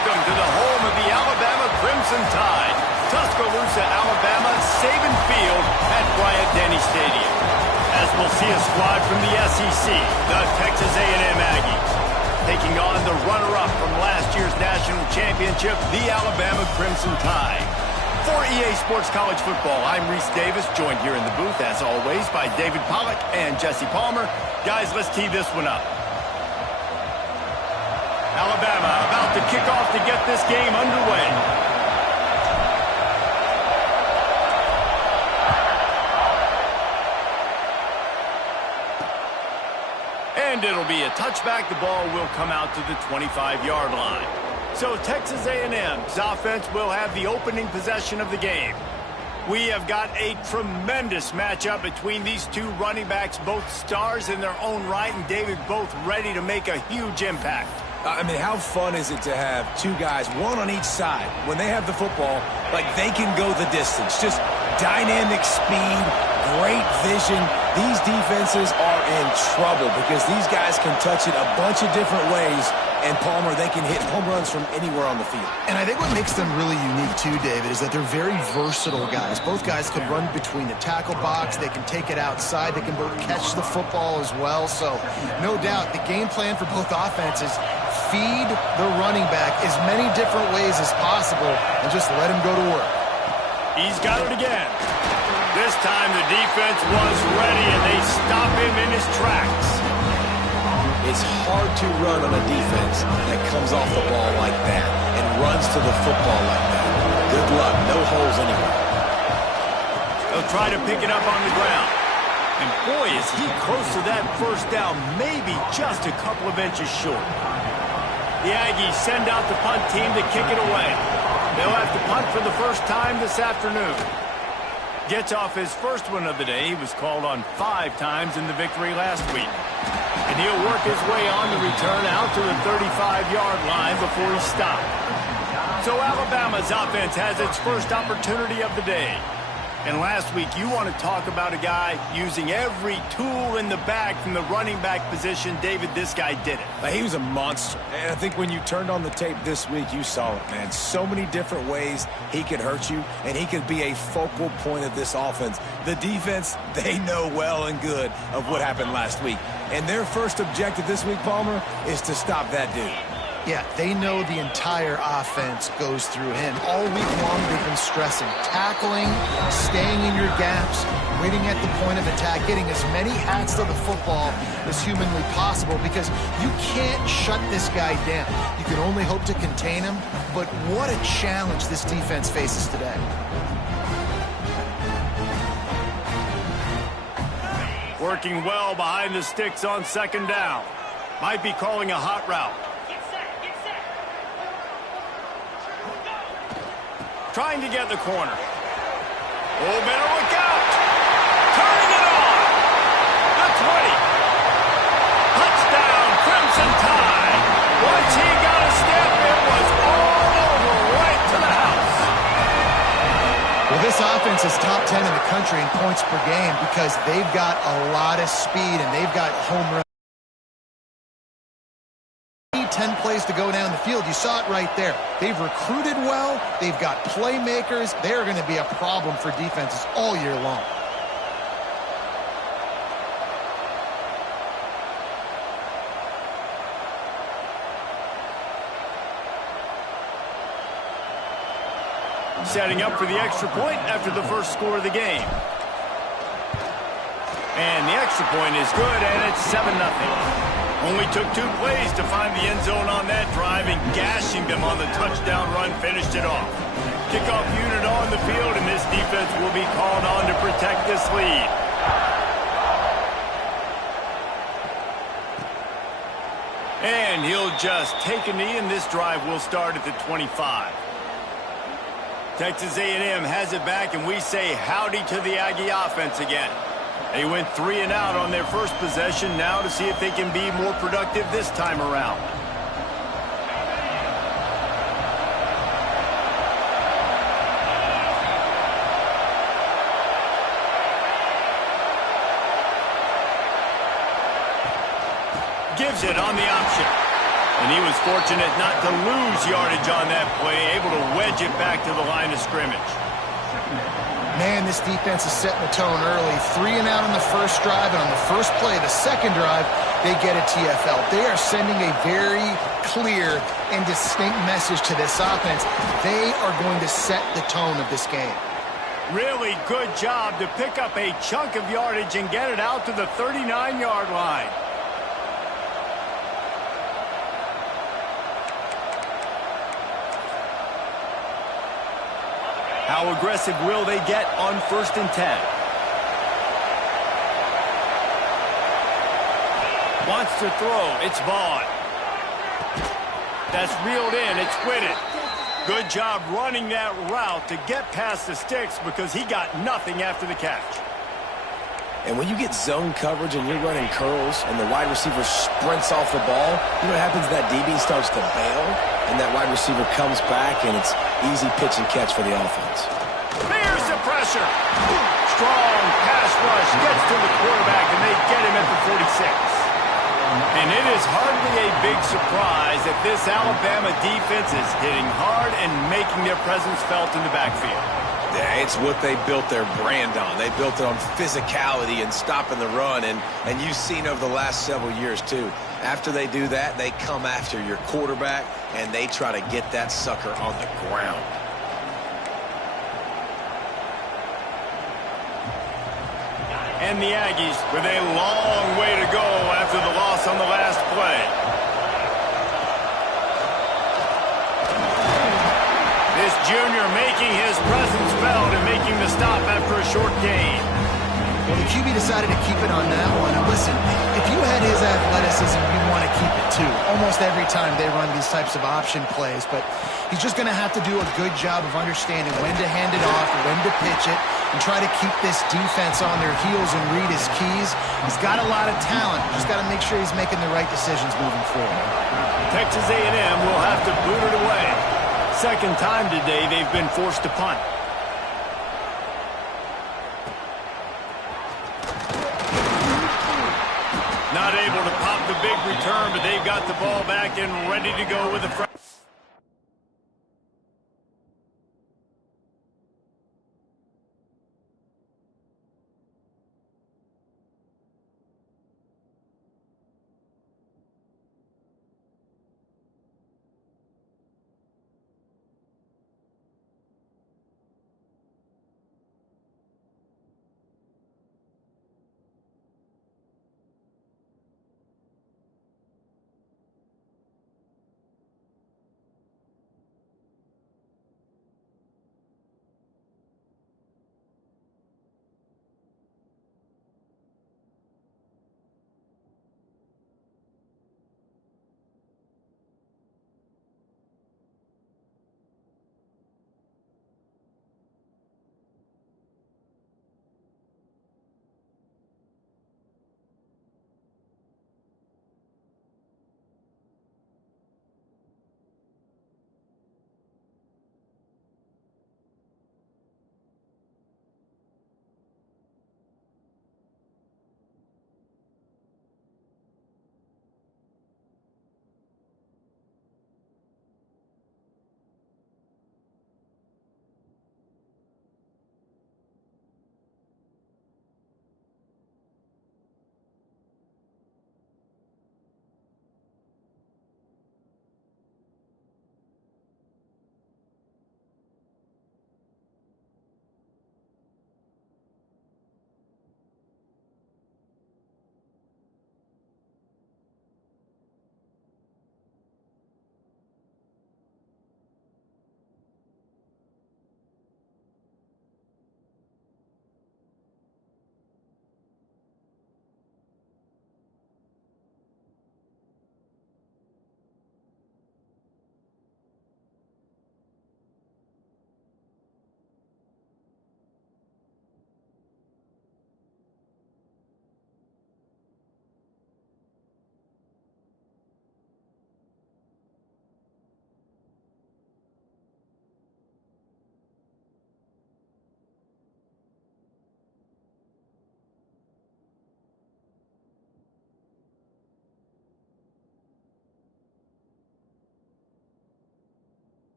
Welcome to the home of the Alabama Crimson Tide. Tuscaloosa, Alabama, Saban Field at Bryant-Denny Stadium. As we'll see a squad from the SEC, the Texas A&M Aggies, taking on the runner-up from last year's national championship, the Alabama Crimson Tide. For EA Sports College Football, I'm Reese Davis, joined here in the booth, as always, by David Pollack and Jesse Palmer. Guys, let's tee this one up. Alabama about to kick off to get this game underway. And it'll be a touchback. The ball will come out to the 25-yard line. So Texas A&M's offense will have the opening possession of the game. We have got a tremendous matchup between these two running backs, both stars in their own right, and David, both ready to make a huge impact. I mean, how fun is it to have two guys, one on each side, when they have the football, like they can go the distance. Just dynamic speed, great vision. These defenses are in trouble because these guys can touch it a bunch of different ways, and Palmer, they can hit home runs from anywhere on the field. And I think what makes them really unique too, David, is that they're very versatile guys. Both guys can run between the tackle box. They can take it outside. They can both catch the football as well. So no doubt the game plan for both offenses, feed the running back as many different ways as possible and just let him go to work. He's got it again. This time the defense was ready and they stop him in his tracks. It's hard to run on a defense that comes off the ball like that and runs to the football like that. Good luck. No holes anywhere. They'll try to pick it up on the ground. And boy, is he close to that first down, maybe just a couple of inches short. The Aggies send out the punt team to kick it away. They'll have to punt for the first time this afternoon. Gets off his first one of the day. He was called on 5 times in the victory last week. And he'll work his way on the return out to the 35-yard line before he's stopped. So Alabama's offense has its first opportunity of the day. And last week, you want to talk about a guy using every tool in the bag from the running back position. David, this guy did it. He was a monster. And I think when you turned on the tape this week, you saw it, man. So many different ways he could hurt you, and he could be a focal point of this offense. The defense, they know well and good of what happened last week. And their first objective this week, Palmer, is to stop that dude. Yeah, they know the entire offense goes through him. All week long, they've been stressing tackling, staying in your gaps, waiting at the point of attack, getting as many hats to the football as humanly possible because you can't shut this guy down. You can only hope to contain him, but what a challenge this defense faces today. Working well behind the sticks on second down. Might be calling a hot route. Trying to get the corner. Oh, better look out. Turning it on. The 20. Touchdown, Crimson Tide. Once he got a step, it was all over right to the house. Well, this offense is top 10 in the country in points per game because they've got a lot of speed and they've got home runs. 10 plays to go down the field. You saw it right there. They've recruited well. They've got playmakers. They're going to be a problem for defenses all year long. Setting up for the extra point after the first score of the game. And the extra point is good, and it's 7-0. Only took 2 plays to find the end zone on that drive, and gashing them on the touchdown run finished it off. Kickoff unit on the field, and this defense will be called on to protect this lead. And he'll just take a knee, and this drive will start at the 25. Texas A&M has it back, and we say howdy to the Aggie offense again. They went 3 and out on their first possession, now to see if they can be more productive this time around. Gives it on the option. And he was fortunate not to lose yardage on that play, able to wedge it back to the line of scrimmage. Man, this defense is setting the tone early. 3 and out on the first drive, and on the first play, the second drive, they get a TFL. They are sending a very clear and distinct message to this offense. They are going to set the tone of this game. Really good job to pick up a chunk of yardage and get it out to the 39-yard line. How aggressive will they get on 1st and 10? Wants to throw. It's Vaughn. That's reeled in. It's Whitted. Good job running that route to get past the sticks because he got nothing after the catch. And when you get zone coverage and you're running curls and the wide receiver sprints off the ball, you know what happens? That DB starts to bail, and that wide receiver comes back, and it's easy pitch and catch for the offense. Here's the pressure. Strong pass rush gets to the quarterback, and they get him at the 46. And it is hardly a big surprise that this Alabama defense is hitting hard and making their presence felt in the backfield. Yeah, it's what they built their brand on. They built it on physicality and stopping the run, and you've seen over the last several years, too. After they do that, they come after your quarterback, and they try to get that sucker on the ground. And the Aggies with a long way to go after the loss on the last play. This junior making his presence felt and making the stop after a short gain. Well, the QB decided to keep it on that one. And listen, if you had his athleticism, you'd want to keep it too. Almost every time they run these types of option plays. But he's just going to have to do a good job of understanding when to hand it off, when to pitch it, and try to keep this defense on their heels and read his keys. He's got a lot of talent. Just got to make sure he's making the right decisions moving forward. Texas A&M will have to boot it away. Second time today they've been forced to punt. Not able to pop the big return, but they've got the ball back and ready to go with the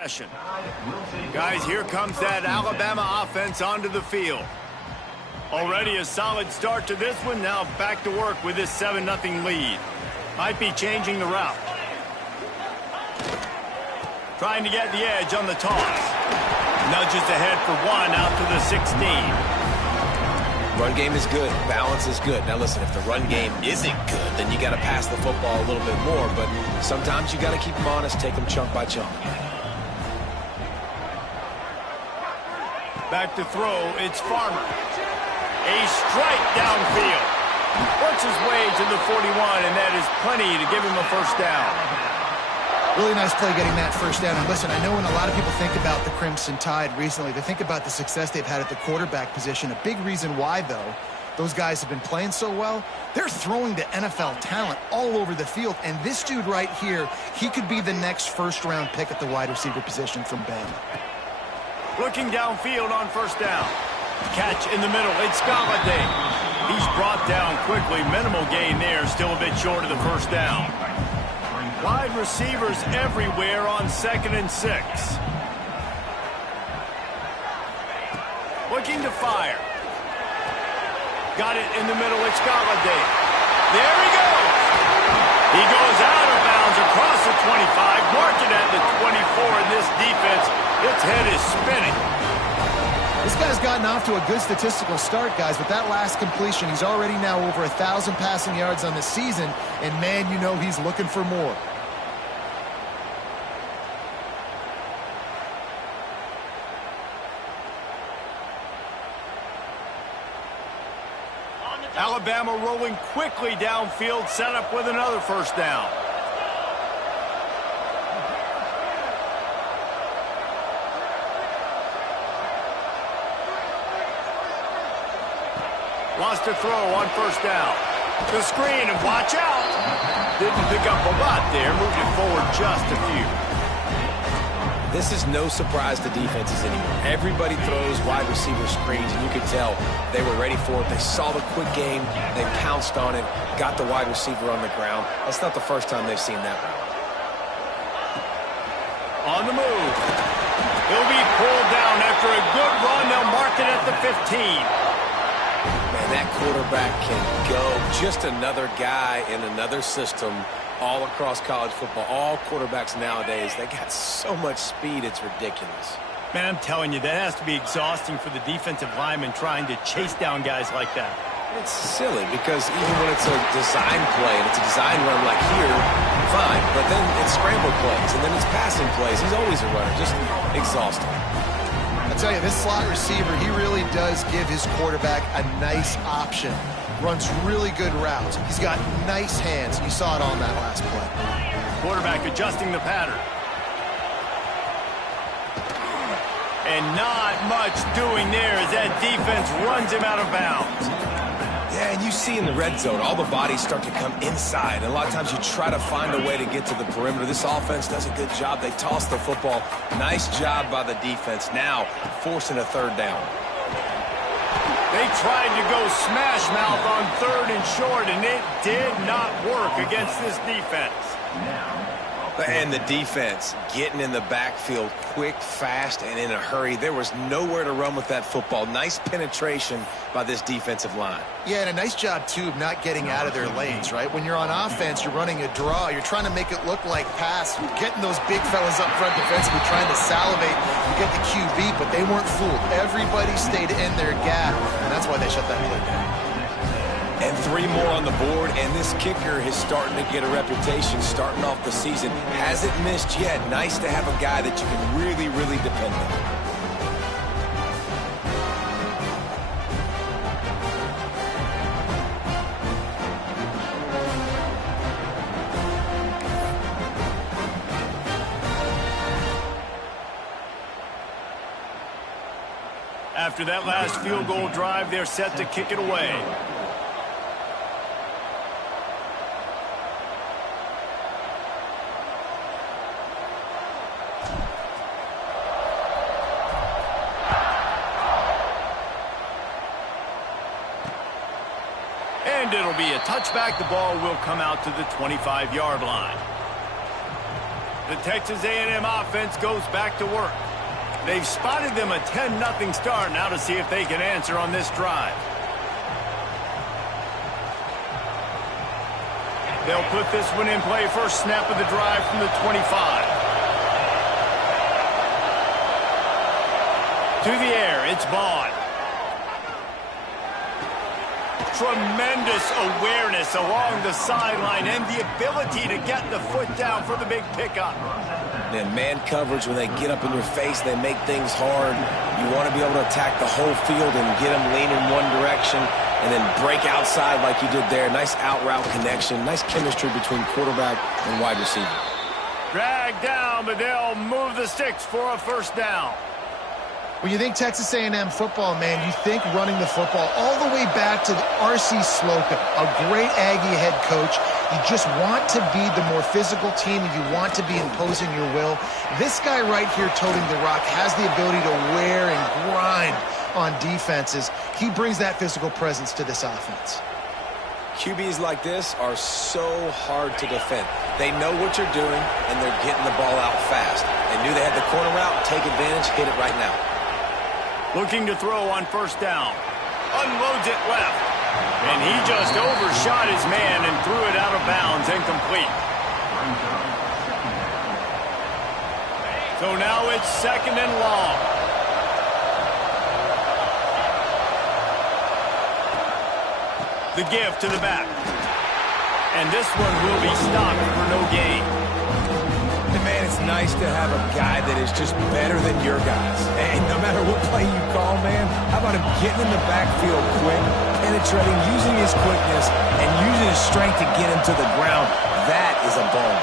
Guys, here comes that Alabama offense onto the field. Already a solid start to this one. Now back to work with this 7-0 lead. Might be changing the route. Trying to get the edge on the toss. Nudges ahead for one out to the 16. Run game is good. Balance is good. Now listen, if the run game isn't good, then you got to pass the football a little bit more. But sometimes you got to keep them honest, take them chunk by chunk. Back to throw, it's Farmer. A strike downfield. Works his way to the 41, and that is plenty to give him a first down. Really nice play getting that first down. And listen, I know when a lot of people think about the Crimson Tide recently, they think about the success they've had at the quarterback position. A big reason why, though, those guys have been playing so well, they're throwing to NFL talent all over the field. And this dude right here, he could be the next first-round pick at the wide receiver position from Bama. Looking downfield on first down. Catch in the middle. It's Galladay. He's brought down quickly. Minimal gain there. Still a bit short of the first down. Wide receivers everywhere on 2nd and 6. Looking to fire. Got it in the middle. It's Galladay. There he goes. He goes out of bounds across the 25. Mark it at the 24 in this defense. Its head is spinning. This guy's gotten off to a good statistical start, guys. With that last completion, he's already now over 1,000 passing yards on the season. And, man, you know he's looking for more. Alabama rolling quickly downfield, set up with another first down. Lost a throw on first down. The screen, and watch out. Didn't pick up a lot there. Moved it forward just a few. This is no surprise to defenses anymore. Everybody throws wide receiver screens, and you could tell they were ready for it. They saw the quick game. They pounced on it, got the wide receiver on the ground. That's not the first time they've seen that route. On the move. He'll be pulled down after a good run. They'll mark it at the 15. Man, that quarterback can go. Just another guy in another system all across college football. All quarterbacks nowadays, they got so much speed, it's ridiculous. Man, I'm telling you, that has to be exhausting for the defensive lineman trying to chase down guys like that. It's silly because even when it's a design play and it's a design run like here, fine. But then it's scramble plays and then it's passing plays. He's always a runner. Just exhausting. I tell you, this slot receiver, he really does give his quarterback a nice option. Runs really good routes. He's got nice hands. You saw it on that last play. Quarterback adjusting the pattern. And not much doing there as that defense runs him out of bounds. Yeah, and you see in the red zone, all the bodies start to come inside. And a lot of times you try to find a way to get to the perimeter. This offense does a good job. They toss the football. Nice job by the defense. Now forcing a third down. They tried to go smash mouth on 3rd and short, and it did not work against this defense. And the defense getting in the backfield quick, fast, and in a hurry. There was nowhere to run with that football. Nice penetration by this defensive line. Yeah, and a nice job, too, of not getting out of their lanes, right? When you're on offense, you're running a draw. You're trying to make it look like pass. You're getting those big fellas up front defensively, trying to salivate and get the QB, but they weren't fooled. Everybody stayed in their gap, and that's why they shut that play down. And 3 more on the board, and this kicker is starting to get a reputation starting off the season. Hasn't missed yet. Nice to have a guy that you can really, really depend on. After that last field goal drive, they're set to kick it away. And it'll be a touchback. The ball will come out to the 25-yard line. The Texas A&M offense goes back to work. They've spotted them a 10-0 start. Now to see if they can answer on this drive. They'll put this one in play. First snap of the drive from the 25. To the air, it's Vaughn. Tremendous awareness along the sideline and the ability to get the foot down for the big pickup. Man coverage, when they get up in your face, they make things hard. You want to be able to attack the whole field and get them lean in one direction and then break outside like you did there. Nice out route connection, nice chemistry between quarterback and wide receiver. Dragged down, but they'll move the sticks for a first down. When you think Texas A&M football, man, you think running the football all the way back to R.C. Slocum, a great Aggie head coach. You just want to be the more physical team, and you want to be imposing your will. This guy right here toting the rock has the ability to wear and grind on defenses. He brings that physical presence to this offense. QBs like this are so hard to defend. They know what you're doing, and they're getting the ball out fast. They knew they had the corner route. Take advantage. Hit it right now. Looking to throw on first down. Unloads it left. And he just overshot his man and threw it out of bounds, incomplete. So now it's second and long. The give to the back. And this one will be stopped for no gain. And man, it's nice to have a guy that is just better than your guys. And no matter what play you call, man, how about him getting in the backfield quick, penetrating, using his quickness, and using his strength to get him to the ground. That is a ball.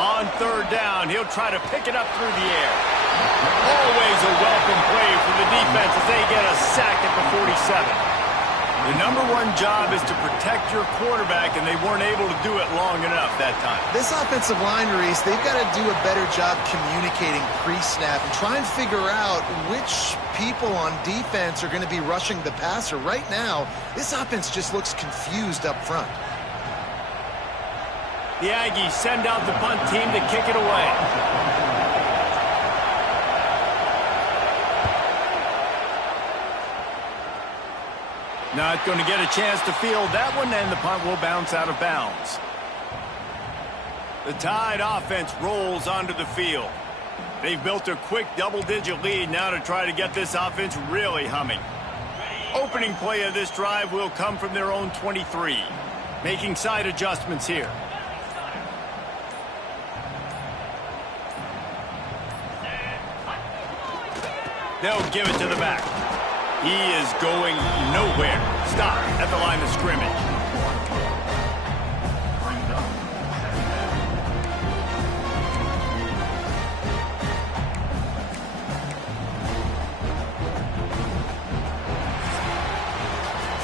On third down, he'll try to pick it up through the air. Always a welcome play for the defense as they get a sack at the 47. The number one job is to protect your quarterback, and they weren't able to do it long enough that time. This offensive line, Reese, they've got to do a better job communicating pre-snap and try and figure out which people on defense are going to be rushing the passer. Right now, this offense just looks confused up front. The Aggies send out the punt team to kick it away. Not going to get a chance to field that one, and the punt will bounce out of bounds. The Tide offense rolls onto the field. They've built a quick double-digit lead now to try to get this offense really humming. Opening play of this drive will come from their own 23. Making side adjustments here. They'll give it to the back. He is going nowhere. Stop at the line of scrimmage.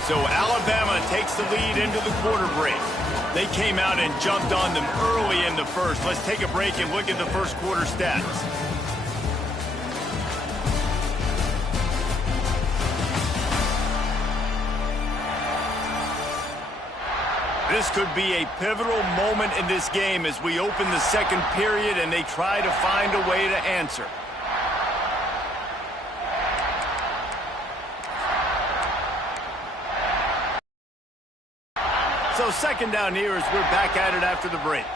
So Alabama takes the lead into the quarter break. They came out and jumped on them early in the first. Let's take a break and look at the first quarter stats. This could be a pivotal moment in this game as we open the second period and they try to find a way to answer. So second down here as we're back at it after the break.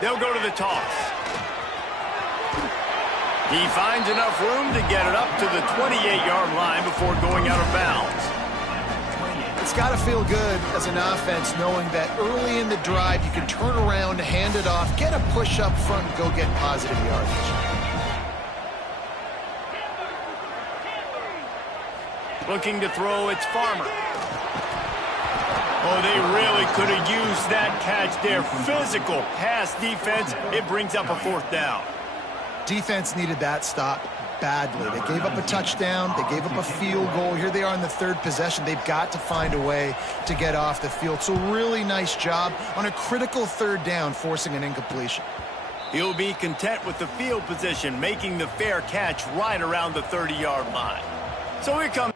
They'll go to the toss. He finds enough room to get it up to the 28-yard line before going out of bounds. It's got to feel good as an offense knowing that early in the drive you can turn around, hand it off, get a push up front, and go get positive yardage. Looking to throw, it's Farmer. Oh, they really could have used that catch there. Physical pass defense. It brings up a fourth down. Defense needed that stop badly. They gave up a touchdown. They gave up a field goal. Here they are in the third possession. They've got to find a way to get off the field. So really nice job on a critical third down, forcing an incompletion. He'll be content with the field position, making the fair catch right around the 30-yard line. So here comes...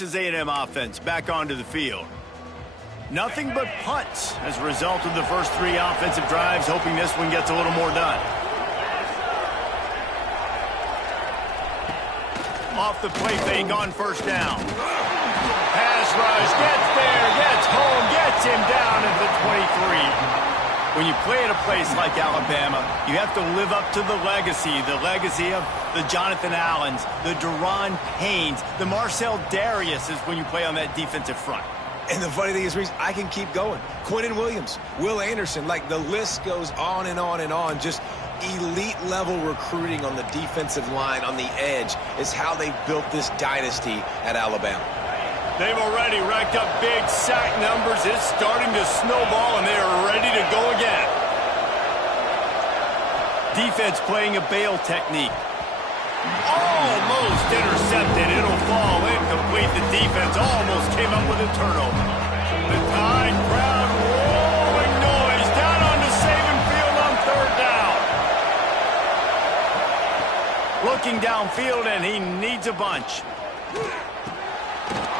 Texas A&M offense back onto the field. Nothing but punts as a result of the first 3 offensive drives, hoping this one gets a little more done. Off the play fake on first down. Pass rush, gets there, gets home, gets him down at the 23. When you play at a place like Alabama, you have to live up to the legacy of the Jonathan Allens, the Deron Paynes, the Marcel Dariuses when you play on that defensive front. And the funny thing is, Reese, I can keep going. Quentin Williams, Will Anderson, like the list goes on and on and on. Just elite-level recruiting on the defensive line, on the edge, is how they built this dynasty at Alabama. They've already racked up big sack numbers. It's starting to snowball, and they are ready to go again. Defense playing a bail technique. Almost intercepted. It'll fall incomplete. The defense almost came up with a turnover. The Tide crowd rolling noise down onto Saban Field on third down. Looking downfield, and he needs a bunch.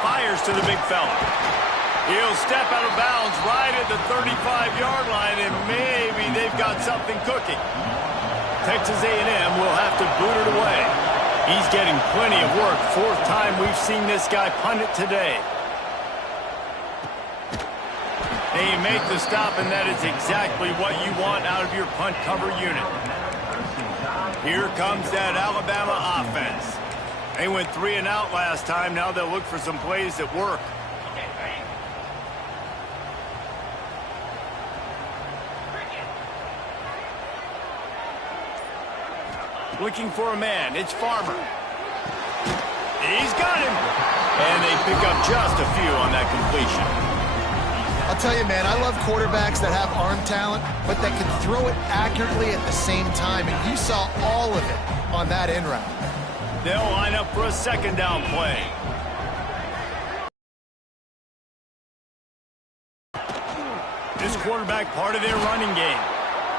Fires to the big fella. He'll step out of bounds right at the 35-yard line, and maybe they've got something cooking. Texas A&M will have to boot it away. He's getting plenty of work. 4th time we've seen this guy punt it today. And you make the stop, and that is exactly what you want out of your punt cover unit. Here comes that Alabama offense. They went 3 and out last time. Now they'll look for some plays that work. Looking for a man. It's Farmer. He's got him. And they pick up just a few on that completion. I'll tell you, man, I love quarterbacks that have arm talent, but that can throw it accurately at the same time. And you saw all of it on that end route. They'll line up for a 2nd down play. This quarterback part of their running game.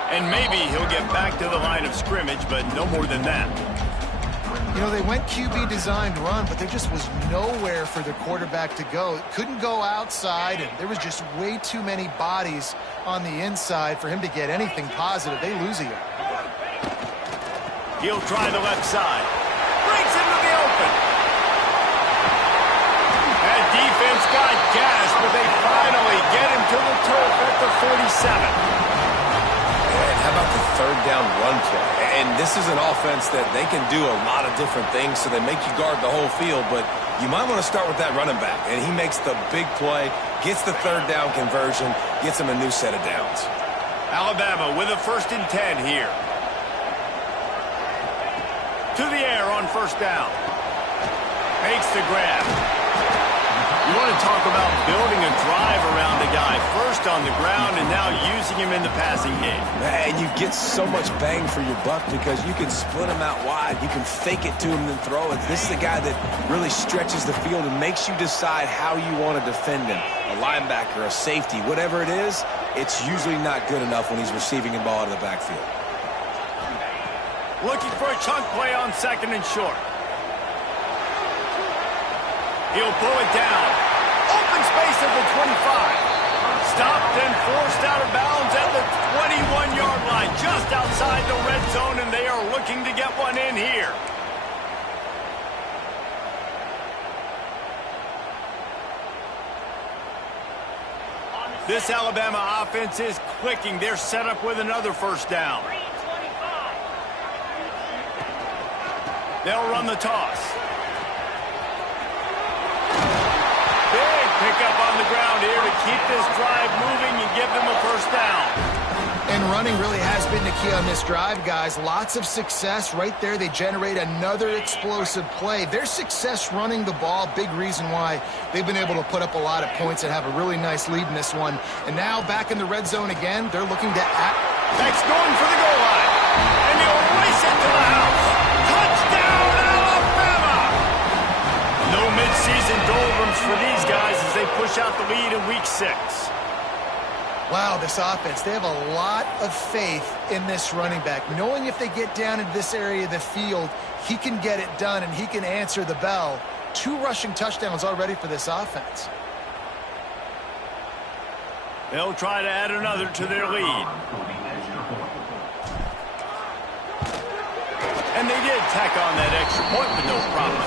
And maybe he'll get back to the line of scrimmage, but no more than that. You know, they went QB designed run, but there just was nowhere for the quarterback to go. It couldn't go outside, and there was just way too many bodies on the inside for him to get anything positive. They lose a yard. He'll try the left side. Breaks into the open. That defense got gashed, but they finally get him to the turf at the 47. And how about the 3rd down run play? And this is an offense that they can do a lot of different things, so they make you guard the whole field, but you might want to start with that running back. And he makes the big play, gets the 3rd down conversion, gets him a new set of downs. Alabama with a 1st and 10 here. To the air on 1st down. Makes the grab. You want to talk about building a drive around a guy. First on the ground and now using him in the passing game. And you get so much bang for your buck because you can split him out wide. You can fake it to him and throw it. This is a guy that really stretches the field and makes you decide how you want to defend him. A linebacker, a safety, whatever it is, it's usually not good enough when he's receiving a ball out of the backfield. Looking for a chunk play on 2nd and short. He'll pull it down. Open space at the 25. Stopped and forced out of bounds at the 21-yard line, just outside the red zone, and they are looking to get one in here. This Alabama offense is clicking. They're set up with another 1st down. They'll run the toss. Big pickup on the ground here to keep this drive moving and give them a 1st down. And running really has been the key on this drive, guys. Lots of success right there. They generate another explosive play. Their success running the ball, big reason why they've been able to put up a lot of points and have a really nice lead in this one. And now back in the red zone again, they're looking to act. Beck's going for the goal line. And he'll race it to the house. Touchdown, Alabama! No midseason doldrums for these guys as they push out the lead in Week 6. Wow, this offense, they have a lot of faith in this running back, knowing if they get down into this area of the field, he can get it done and he can answer the bell 2 rushing touchdowns already for this offense. They'll try to add another to their lead. And they did tack on that extra point with no problem.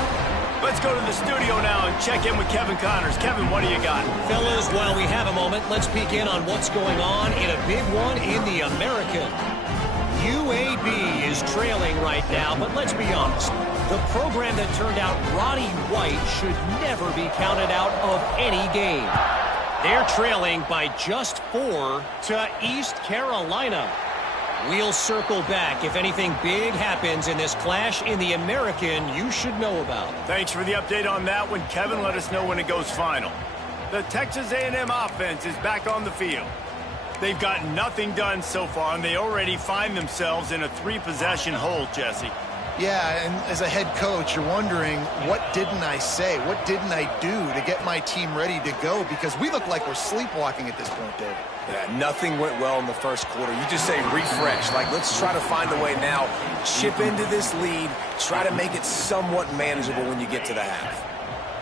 Let's go to the studio now and check in with Kevin Connors. Kevin, what do you got? Fellas, while we have a moment, let's peek in on what's going on in a big one in the American. UAB is trailing right now, but let's be honest. The program that turned out Roddy White should never be counted out of any game. They're trailing by just 4 to East Carolina. We'll circle back if anything big happens in this clash in the American you should know about. Thanks for the update on that one, Kevin. Let us know when it goes final. The Texas A&M offense is back on the field. They've gotten nothing done so far, and they already find themselves in a 3-possession hole, Jesse. Yeah, and as a head coach, you're wondering, what didn't I say? What didn't I do to get my team ready to go? Because we look like we're sleepwalking at this point, David. Yeah, nothing went well in the first quarter. You just say refresh. Like, let's try to find a way now. Chip into this lead. Try to make it somewhat manageable when you get to the half.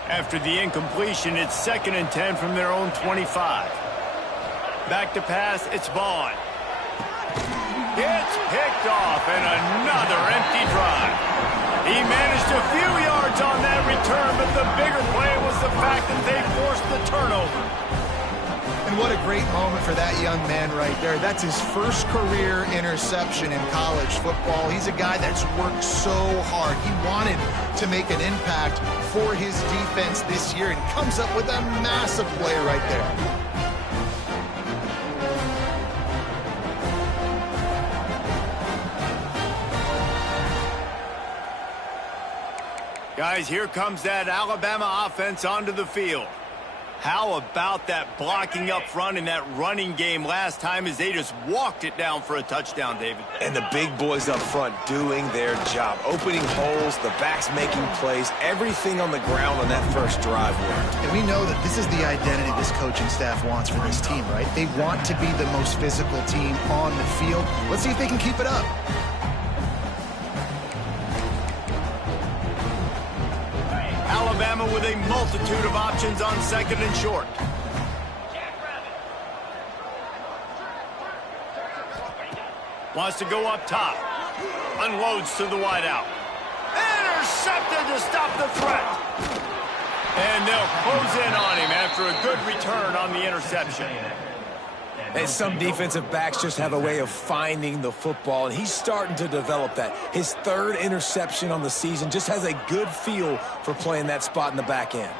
After the incompletion, it's 2nd and 10 from their own 25. Back to pass, it's Vaughn. It's picked off, and another empty drive. He managed a few yards on that return, but the bigger play was the fact that they forced the turnover. And what a great moment for that young man right there. That's his first career interception in college football. He's a guy that's worked so hard. He wanted to make an impact for his defense this year and comes up with a massive play right there. Guys, here comes that Alabama offense onto the field. How about that blocking up front in that running game last time as they just walked it down for a touchdown, David? And the big boys up front doing their job. Opening holes, the backs making plays, everything on the ground on that first drive worked. And we know that this is the identity this coaching staff wants for this team, right? They want to be the most physical team on the field. Let's see if they can keep it up. Alabama with a multitude of options on 2nd and short. Wants to go up top. Unloads to the wideout. Intercepted to stop the threat. And they'll close in on him after a good return on the interception. And some defensive backs just have a way of finding the football, and he's starting to develop that. His 3rd interception on the season, just has a good feel for playing that spot in the back end.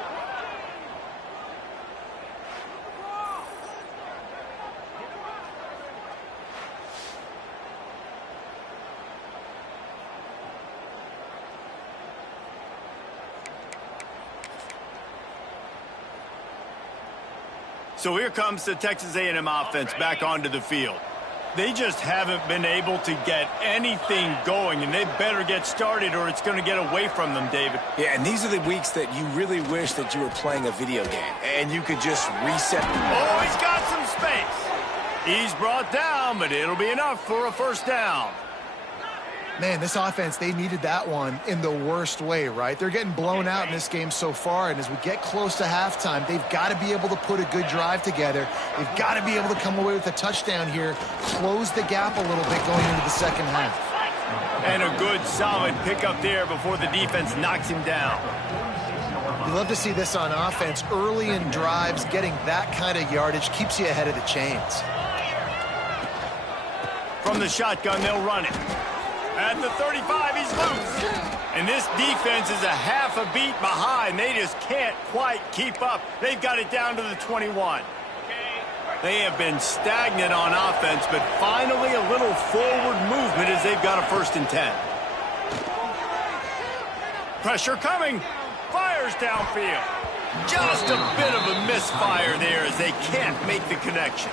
So here comes the Texas A&M offense back onto the field. They just haven't been able to get anything going, and they better get started or it's going to get away from them, David. Yeah, and these are the weeks that you really wish that you were playing a video game and you could just reset. Oh, he's got some space. He's brought down, but it'll be enough for a first down. Man, this offense, they needed that one in the worst way, right? They're getting blown out in this game so far, and as we get close to halftime, they've got to be able to put a good drive together. They've got to be able to come away with a touchdown here, close the gap a little bit going into the second half. And a good, solid pickup there before the defense knocks him down. You love to see this on offense. Early in drives, getting that kind of yardage keeps you ahead of the chains. From the shotgun, they'll run it. At the 35, he's loose. And this defense is a half a beat behind. They just can't quite keep up. They've got it down to the 21. They have been stagnant on offense, but finally a little forward movement as they've got a 1st and 10. Pressure coming. Fires downfield. Just a bit of a misfire there as they can't make the connection.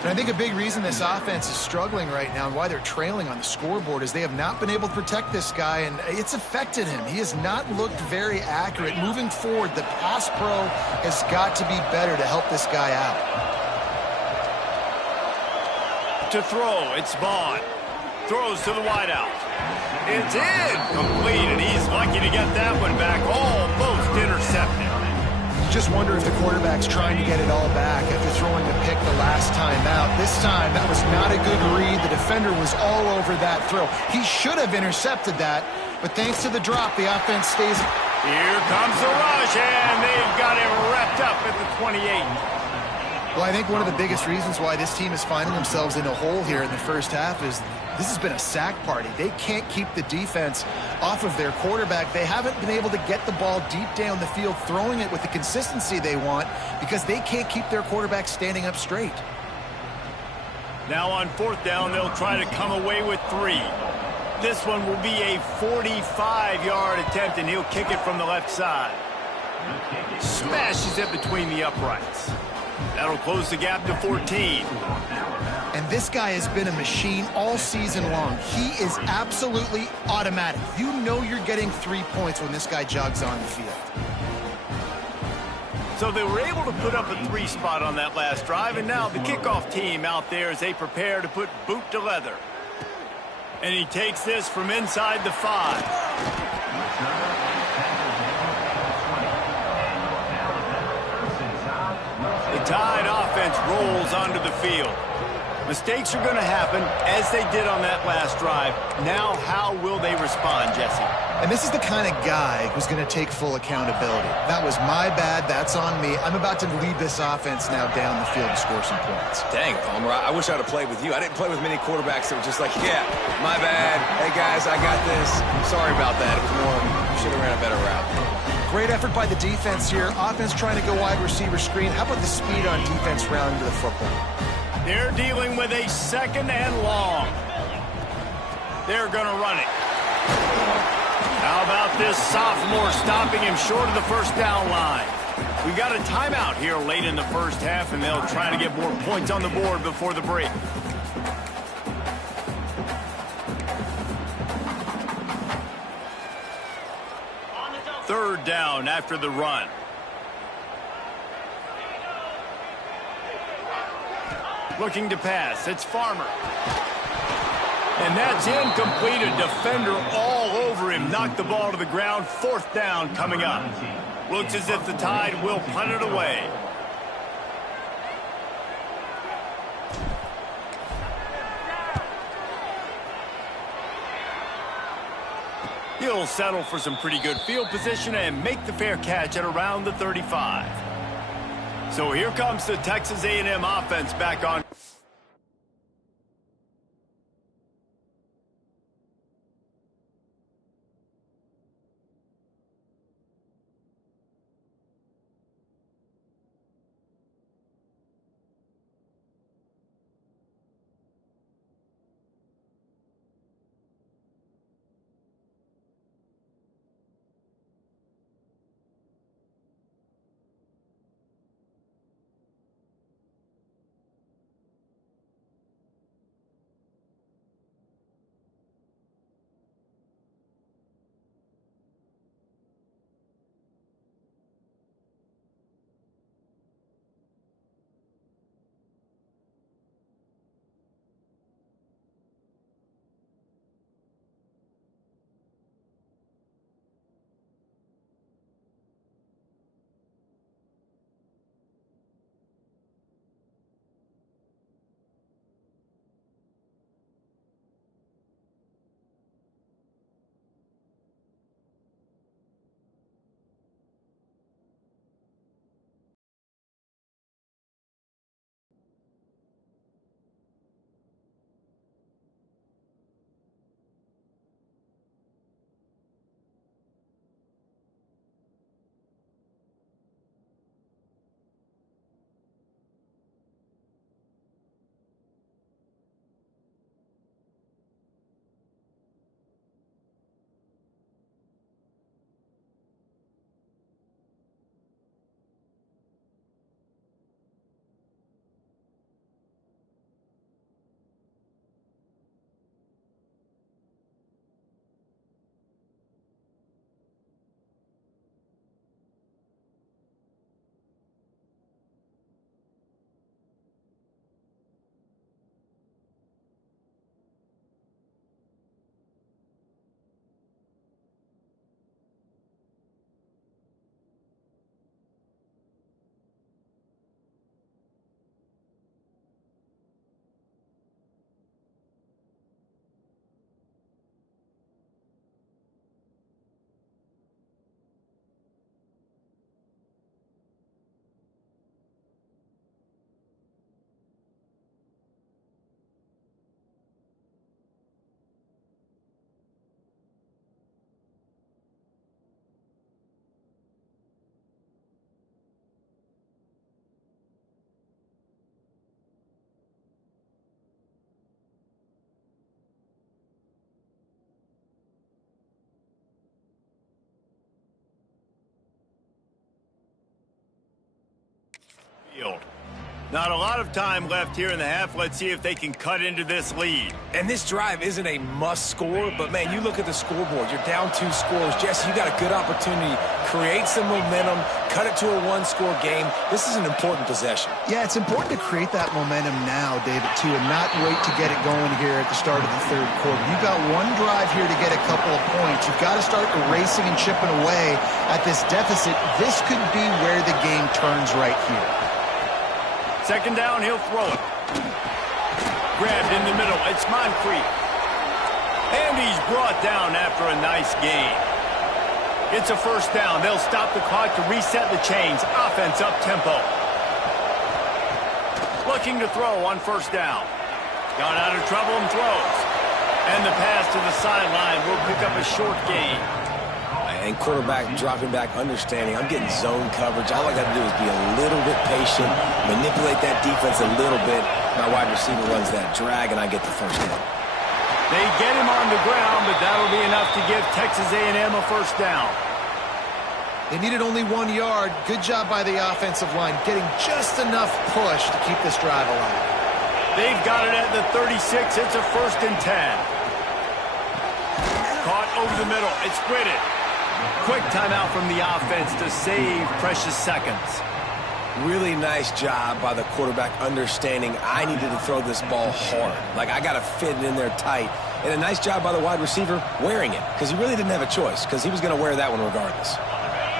And I think a big reason this offense is struggling right now and why they're trailing on the scoreboard is they have not been able to protect this guy, and it's affected him. He has not looked very accurate. Moving forward, the pass pro has got to be better to help this guy out. To throw, it's Vaughn. Throws to the wideout. It's incomplete, and he's lucky to get that one back. Almost intercepted. You just wonder if the quarterback's trying to get it all back after throwing the pick the last time out. This time, that was not a good read. The defender was all over that throw. He should have intercepted that, but thanks to the drop, the offense stays. Here comes the rush, and they've got him wrapped up at the 28. Well, I think one of the biggest reasons why this team is finding themselves in a hole here in the first half is this has been a sack party. They can't keep the defense off of their quarterback. They haven't been able to get the ball deep down the field, throwing it with the consistency they want because they can't keep their quarterback standing up straight. Now on 4th down, they'll try to come away with 3. This one will be a 45-yard attempt, and he'll kick it from the left side. Smashes it between the uprights. That'll close the gap to 14. And this guy has been a machine all season long. He is absolutely automatic. You know you're getting 3 points when this guy jogs on the field. So they were able to put up a 3 spot on that last drive, and now the kickoff team out there as they prepare to put boot to leather. And he takes this from inside the 5. The Tide offense rolls onto the field. Mistakes are going to happen, as they did on that last drive. Now, how will they respond, Jesse? And this is the kind of guy who's going to take full accountability. That was my bad. That's on me. I'm about to lead this offense now down the field to score some points. Dang, Palmer, I wish I'd have played with you. I didn't play with many quarterbacks that were just like, yeah, my bad. Hey, guys, I got this. Sorry about that. It was more, you should have ran a better route. Great effort by the defense here. Offense trying to go wide receiver screen. How about the speed on defense rounding to the football? They're dealing with a 2nd and long. They're going to run it. How about this sophomore stopping him short of the first down line? We got a timeout here late in the first half, and they'll try to get more points on the board before the break. Third down after the run. Looking to pass. It's Farmer. And that's incomplete. A defender all over him. Knocked the ball to the ground. 4th down coming up. Looks as if the Tide will punt it away. He'll settle for some pretty good field position and make the fair catch at around the 35. So here comes the Texas A&M offense back on. field. Not a lot of time left here in the half. Let's see if they can cut into this lead. And this drive isn't a must score, but man, you look at the scoreboard. You're down 2 scores. Jesse, you got a good opportunity. Create some momentum. Cut it to a 1-score game. This is an important possession. Yeah, it's important to create that momentum now, David, too, and not wait to get it going here at the start of the third quarter. You've got one drive here to get a couple of points. You've got to start erasing and chipping away at this deficit. This could be where the game turns right here. Second down, he'll throw it. Grabbed in the middle. It's Moncrief. And he's brought down after a nice gain. It's a first down. They'll stop the clock to reset the chains. Offense up-tempo. Looking to throw on first down. Got out of trouble and throws. And the pass to the sideline will pick up a short gain. And quarterback dropping back, understanding I'm getting zone coverage. All I got to do is be a little bit patient, manipulate that defense a little bit. My wide receiver runs that drag, and I get the first down. They get him on the ground, but that'll be enough to give Texas A&M a first down. They needed only 1 yard. Good job by the offensive line, getting just enough push to keep this drive alive. They've got it at the 36. It's a 1st and 10. Caught over the middle. It's sprinted. Quick timeout from the offense to save precious seconds. Really nice job by the quarterback understanding I needed to throw this ball hard. Like, I got to fit it in there tight. And a nice job by the wide receiver wearing it, because he really didn't have a choice, because he was going to wear that one regardless.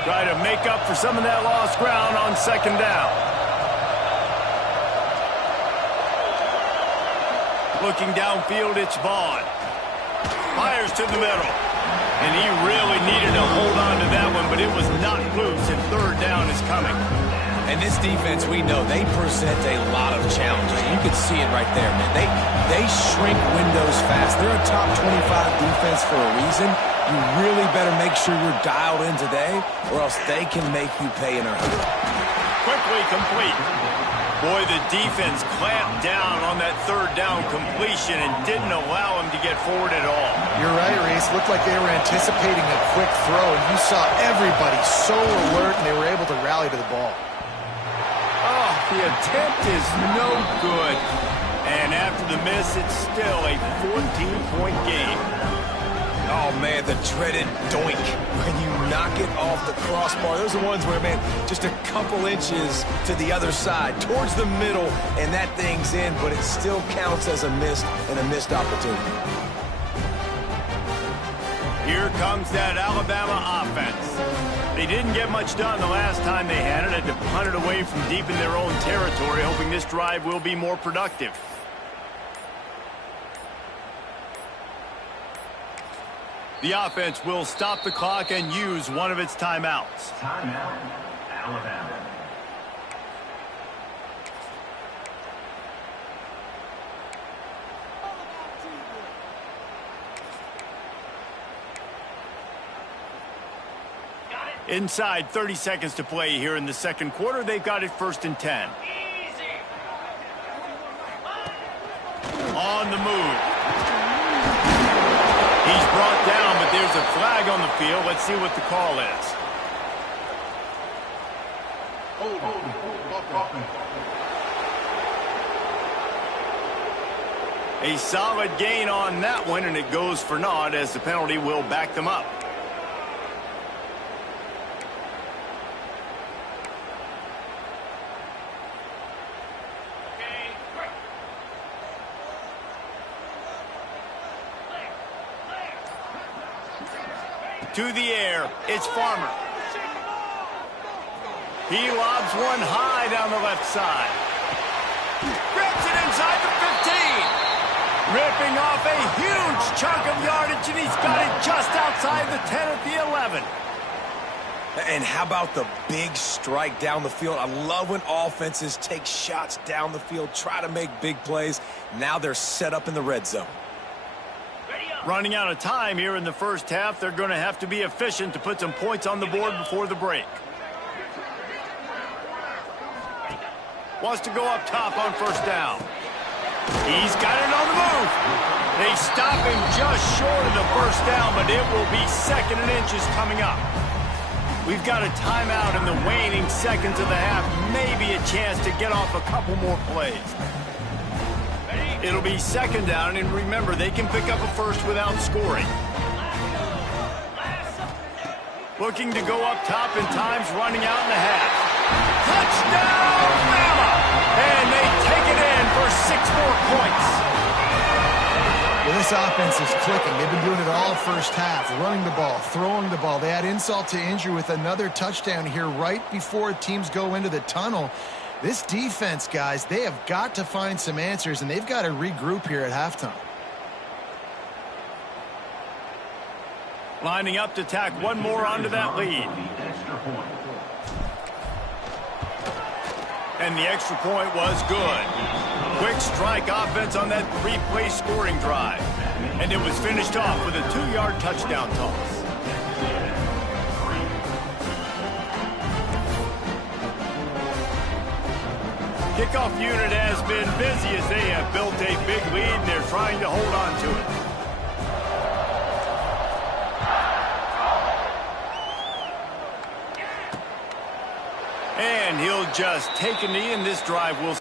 Try to make up for some of that lost ground on second down. Looking downfield, it's Vaughn. Fires to the middle. And he really needed to hold on to that one, but it was not loose, and third down is coming. And this defense, we know, they present a lot of challenges. You can see it right there, man. They shrink windows fast. They're a top 25 defense for a reason. You really better make sure you're dialed in today, or else they can make you pay in a hurry. Quickly complete. Boy, the defense clamped down on that third down completion and didn't allow him to get forward at all. You're right, Reese. Looked like they were anticipating a quick throw, and you saw everybody so alert, and they were able to rally to the ball. Oh, the attempt is no good. And after the miss, it's still a 14-point game. Oh, man, the dreaded doink when you knock it off the crossbar. Those are the ones where, man, just a couple inches to the other side, towards the middle, and that thing's in, but it still counts as a miss and a missed opportunity. Here comes that Alabama offense. They didn't get much done the last time they had it to punt it away from deep in their own territory, hoping this drive will be more productive. The offense will stop the clock and use one of its timeouts. Timeout, Alabama. Inside 30 seconds to play here in the second quarter. They've got it 1st and 10. On the move. He's brought down, but there's a flag on the field. Let's see what the call is. A solid gain on that one, and it goes for naught as the penalty will back them up. To the air, it's Farmer. He lobs one high down the left side. Grabs it inside the 15. Ripping off a huge chunk of yardage, and he's got it just outside the 10 at the 11. And how about the big strike down the field? I love when offenses take shots down the field, try to make big plays. Now they're set up in the red zone. Running out of time here in the first half. They're going to have to be efficient to put some points on the board before the break. Wants to go up top on first down. He's got it on the move. They stop him just short of the first down, but it will be 2nd and inches coming up. We've got a timeout in the waning seconds of the half. Maybe a chance to get off a couple more plays. It'll be second down, and remember, they can pick up a first without scoring. Looking to go up top, and time's running out in the half. Touchdown, Bama! And they take it in for 6 more points. Well, this offense is clicking. They've been doing it all first half, running the ball, throwing the ball. They add insult to injury with another touchdown here right before teams go into the tunnel. This defense, guys, they have got to find some answers, and they've got to regroup here at halftime. Lining up to tack one more onto that lead. And the extra point was good. Quick strike offense on that 3-play scoring drive. And it was finished off with a 2-yard touchdown toss. Kickoff unit has been busy as they have built a big lead, and they're trying to hold on to it. And he'll just take a knee, and this drive will...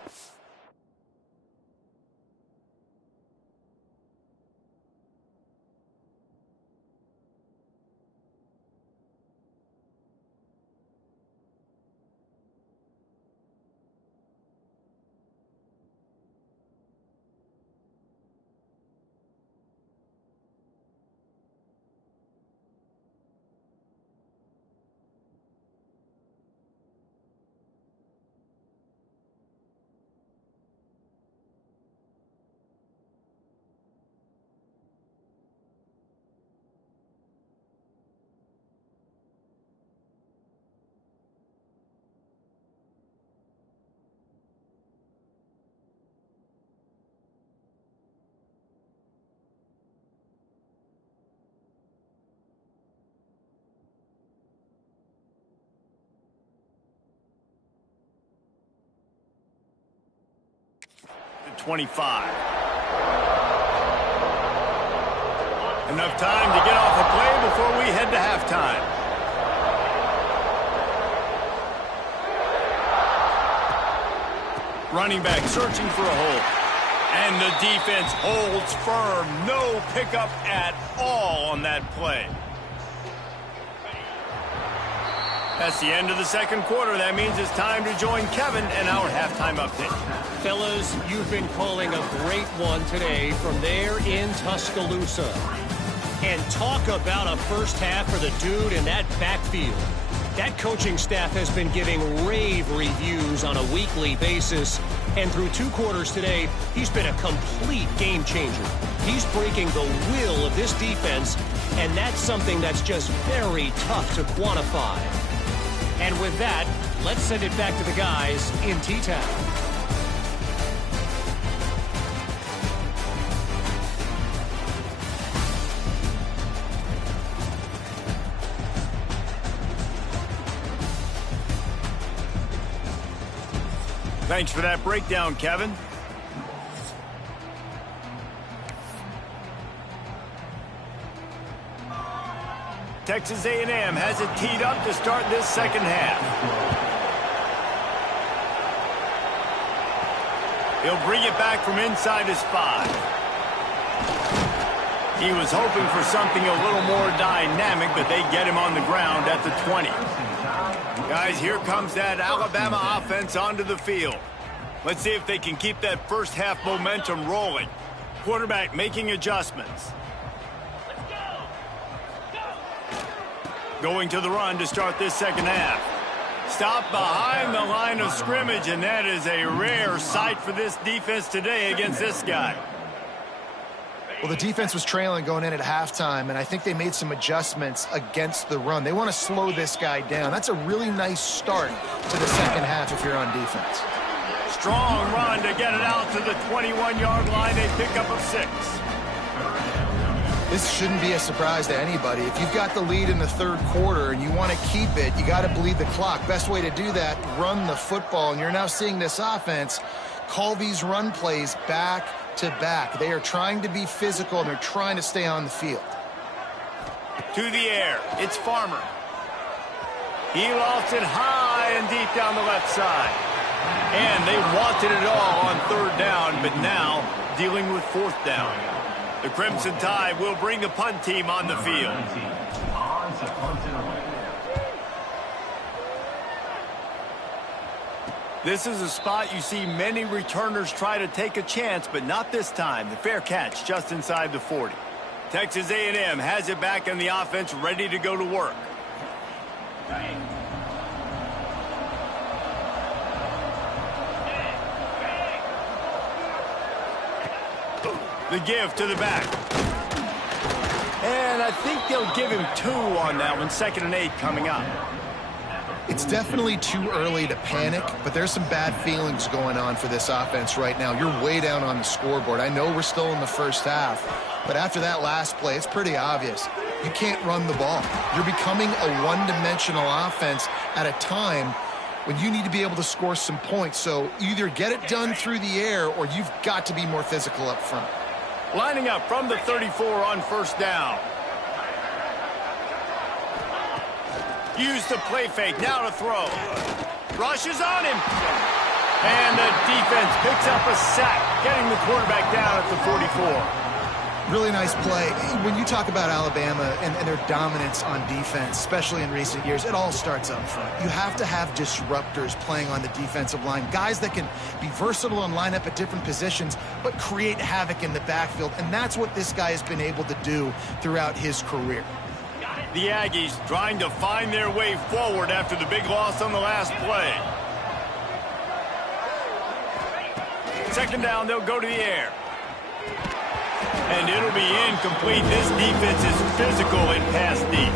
to 25. Enough time to get off a play before we head to halftime. Running back searching for a hole. And the defense holds firm. No pickup at all on that play. That's the end of the second quarter. That means it's time to join Kevin and our halftime update. Fellas, you've been calling a great one today from there in Tuscaloosa. And talk about a first half for the dude in that backfield. That coaching staff has been giving rave reviews on a weekly basis. And through 2 quarters today, he's been a complete game changer. He's breaking the will of this defense, and that's something that's just very tough to quantify. And with that, let's send it back to the guys in T-Town. Thanks for that breakdown, Kevin. Texas A&M has it teed up to start this second half. He'll bring it back from inside his 5. He was hoping for something a little more dynamic, but they get him on the ground at the 20. Guys, here comes that Alabama offense onto the field. Let's see if they can keep that first half momentum rolling. Quarterback making adjustments. Going to the run to start this second half. Stop behind the line of scrimmage, and that is a rare sight for this defense today against this guy. Well, the defense was trailing going in at halftime, and I think they made some adjustments against the run. They want to slow this guy down. That's a really nice start to the second half if you're on defense. Strong run to get it out to the 21-yard line. They pick up a 6. This shouldn't be a surprise to anybody. If you've got the lead in the third quarter and you want to keep it, you got to bleed the clock. Best way to do that, run the football. And you're now seeing this offense call these run plays back to back. They are trying to be physical, and they're trying to stay on the field. To the air, it's Farmer. He lost it high and deep down the left side. And they wanted it all on third down, but now dealing with fourth down. The Crimson Tide will bring the punt team on the field. This is a spot you see many returners try to take a chance, but not this time. The fair catch just inside the 40. Texas A&M has it back in the offense, ready to go to work. The give to the back. And I think they'll give him 2 on that one. 2nd and 8 coming up. It's definitely too early to panic, but there's some bad feelings going on for this offense right now. You're way down on the scoreboard. I know we're still in the first half, but after that last play, it's pretty obvious. You can't run the ball. You're becoming a one-dimensional offense at a time when you need to be able to score some points. So either get it done through the air or you've got to be more physical up front. Lining up from the 34 on first down. Use the play fake, now to throw. Rushes on him. And the defense picks up a sack, getting the quarterback down at the 44. Really nice play. When you talk about Alabama and their dominance on defense, especially in recent years, it all starts up front. You have to have disruptors playing on the defensive line, guys that can be versatile and line up at different positions, but create havoc in the backfield. And that's what this guy has been able to do throughout his career. The Aggies trying to find their way forward after the big loss on the last play. 2nd down, they'll go to the air. And it'll be incomplete. This defense is physical and pass deep.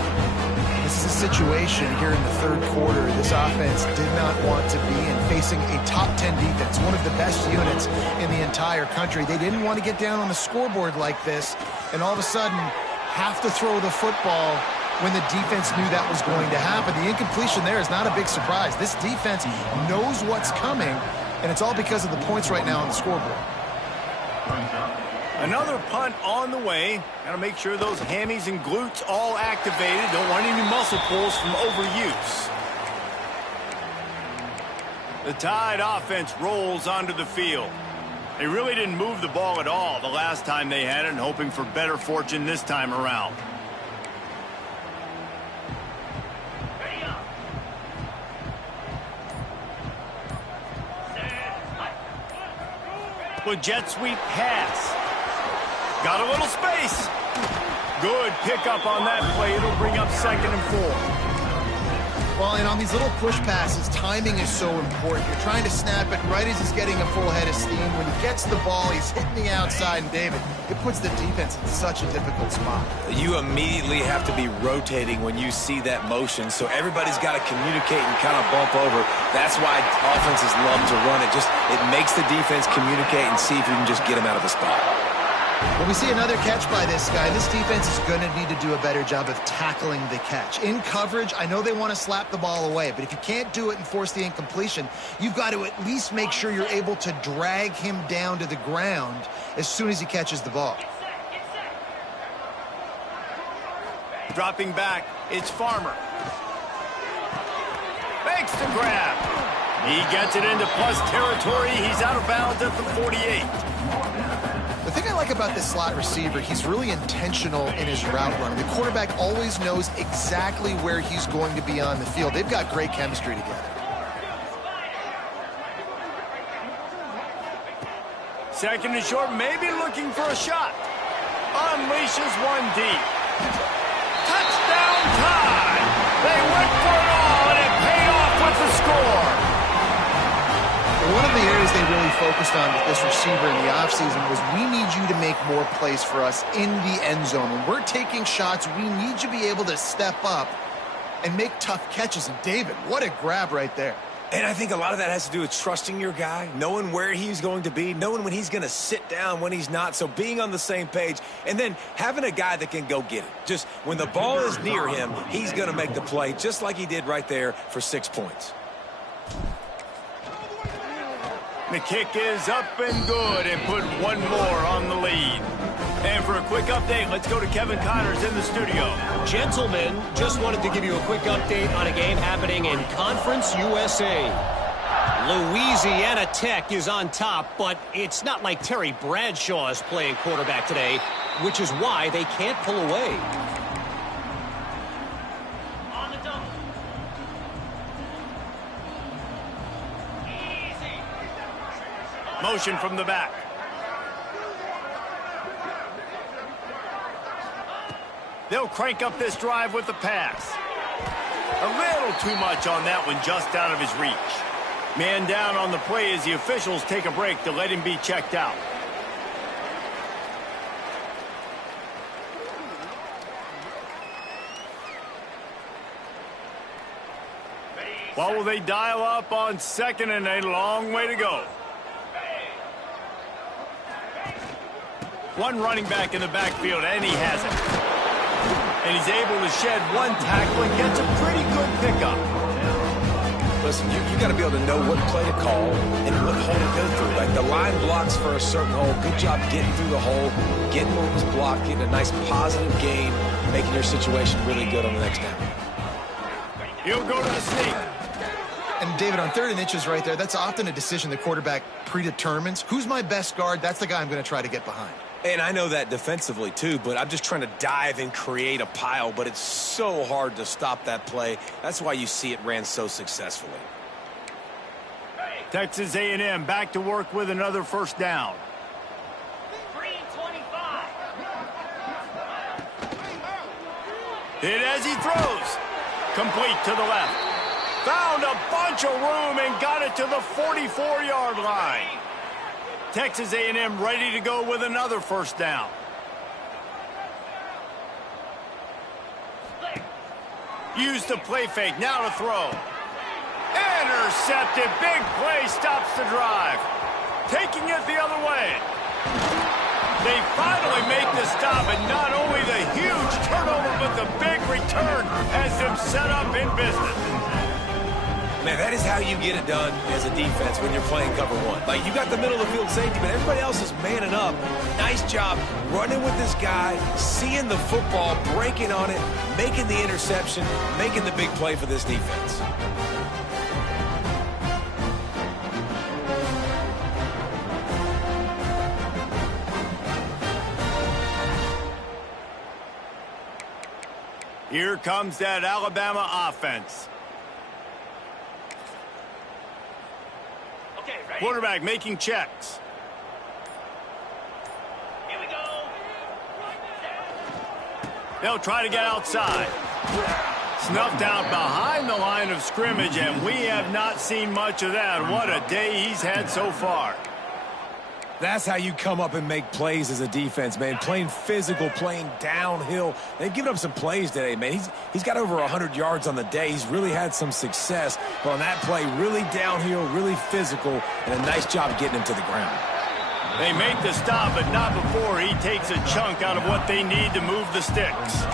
This is a situation here in the third quarter this offense did not want to be in, facing a top 10 defense, one of the best units in the entire country. They didn't want to get down on the scoreboard like this, and all of a sudden have to throw the football when the defense knew that was going to happen. The incompletion there is not a big surprise. This defense knows what's coming, and it's all because of the points right now on the scoreboard. Another punt on the way. Got to make sure those hammies and glutes all activated. Don't want any muscle pulls from overuse. The Tide offense rolls onto the field. They really didn't move the ball at all the last time they had it, and hoping for better fortune this time around. With jet sweep pass. Got a little space. Good pickup on that play. It'll bring up 2nd and 4. Well, and on these little push passes, timing is so important. You're trying to snap it right as he's getting a full head of steam. When he gets the ball, he's hitting the outside, and David, it puts the defense in such a difficult spot. You immediately have to be rotating when you see that motion, so everybody's got to communicate and kind of bump over. That's why offenses love to run it. It makes the defense communicate and see if you can just get him out of the spot. When we see another catch by this guy, this defense is going to need to do a better job of tackling the catch. In coverage, I know they want to slap the ball away, but if you can't do it and force the incompletion, you've got to at least make sure you're able to drag him down to the ground as soon as he catches the ball. Dropping back, it's Farmer. Makes the grab. He gets it into plus territory. He's out of bounds at the 48. The thing I like about this slot receiver, he's really intentional in his route running. The quarterback always knows exactly where he's going to be on the field. They've got great chemistry together. 2nd and short, maybe looking for a shot. Unleashes one deep. Touchdown Tide! They went for it all, and it paid off with the score. One of the areas they really focused on with this receiver in the offseason was we need you to make more plays for us in the end zone. When we're taking shots, we need you to be able to step up and make tough catches. And David, what a grab right there. And I think a lot of that has to do with trusting your guy, knowing where he's going to be, knowing when he's going to sit down, when he's not. So being on the same page, and then having a guy that can go get it. Just when the ball is near him, he's going to make the play, just like he did right there for 6 points. The kick is up and good and put one more on the lead. And for a quick update, let's go to Kevin Connors in the studio. Gentlemen, just wanted to give you a quick update on a game happening in Conference USA. Louisiana Tech is on top, but it's not like Terry Bradshaw is playing quarterback today, which is why they can't pull away. On the double. Easy. Motion from the back. They'll crank up this drive with the pass. A little too much on that one, just out of his reach. Man down on the play as the officials take a break to let him be checked out. What will they dial up on second and a long way to go? One running back in the backfield, and he has it. And he's able to shed one tackle and gets a pretty good pickup. Listen, you got to be able to know what play to call and what hole to go through. Like the line blocks for a certain hole. Good job getting through the hole, getting what was blocked, getting a nice positive gain, making your situation really good on the next down. He'll go to the sneak. And David, on 3rd and inches right there, that's often a decision the quarterback predetermines. Who's my best guard? That's the guy I'm going to try to get behind. And I know that defensively, too, but I'm just trying to dive and create a pile, but it's so hard to stop that play. That's why you see it ran so successfully. Texas A&M back to work with another first down. 325. Hit as he throws. Complete to the left. Found a bunch of room and got it to the 44-yard line. Texas A&M ready to go with another first down. Use the play fake, now to throw. Intercepted, big play, stops the drive. Taking it the other way. They finally make the stop, and not only the huge turnover, but the big return has them set up in business. Man, that is how you get it done as a defense when you're playing cover one. Like, you got the middle of the field safety, but everybody else is manning up. Nice job running with this guy, seeing the football, breaking on it, making the interception, making the big play for this defense. Here comes that Alabama offense. Quarterback making checks. Here we go. They'll try to get outside. Snuffed out behind the line of scrimmage, and we have not seen much of that. What a day he's had so far. That's how you come up and make plays as a defense, man. Playing physical, playing downhill. They've given up some plays today, man. He's got over 100 yards on the day. He's really had some success. But on that play, really downhill, really physical, and a nice job getting him to the ground. They make the stop, but not before he takes a chunk out of what they need to move the sticks.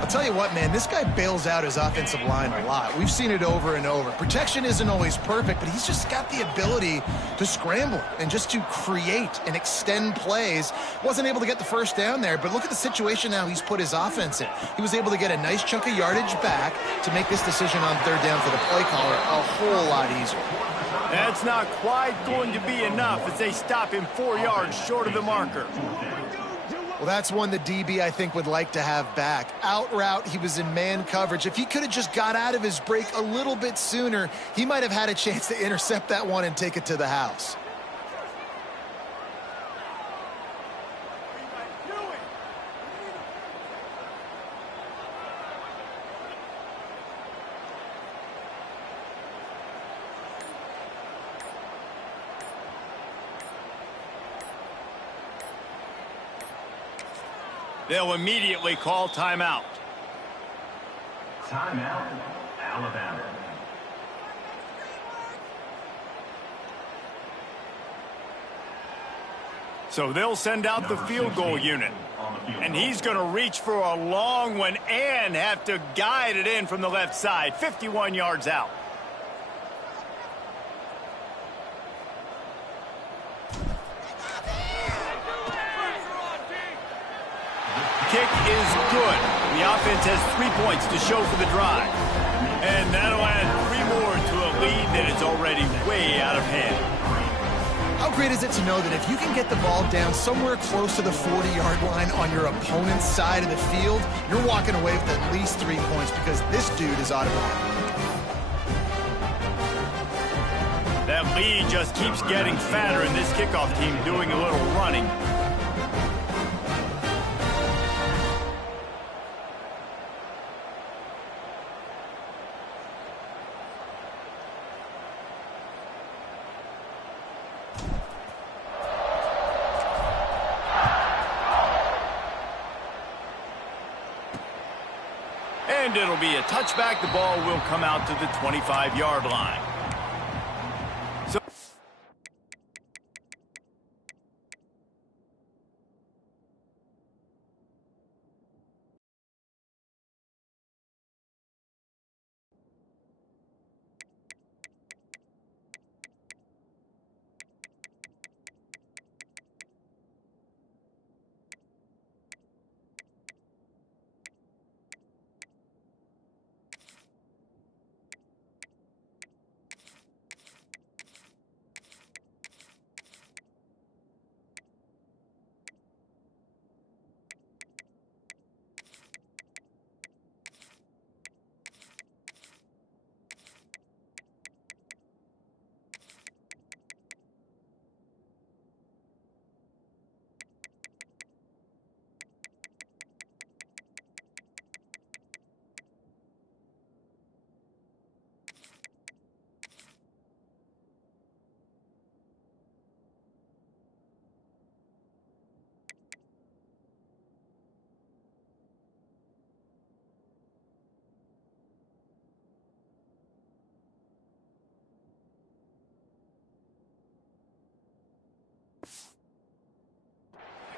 I'll tell you what, man, this guy bails out his offensive line a lot. We've seen it over and over. Protection isn't always perfect, but he's just got the ability to scramble and just to create and extend plays. Wasn't able to get the first down there, but look at the situation now he's put his offense in. He was able to get a nice chunk of yardage back to make this decision on 3rd down for the play caller a whole lot easier. That's not quite going to be enough as they stop him 4 yards short of the marker. Well, that's one the DB, I think, would like to have back. Out route, he was in man coverage. If he could have just got out of his break a little bit sooner, he might have had a chance to intercept that one and take it to the house. They'll immediately call timeout. Timeout, Alabama. So they'll send out the field goal unit. And he's going to reach for a long one and have to guide it in from the left side, 51 yards out. kick is good. The offense has 3 points to show for the drive. And that'll add 3 more to a lead that is already way out of hand. How great is it to know that if you can get the ball down somewhere close to the 40-yard line on your opponent's side of the field, you're walking away with at least 3 points because this dude is automatic. That lead just keeps getting fatter, and this kickoff team doing a little running. And it'll be a touchback. The ball will come out to the 25-yard line.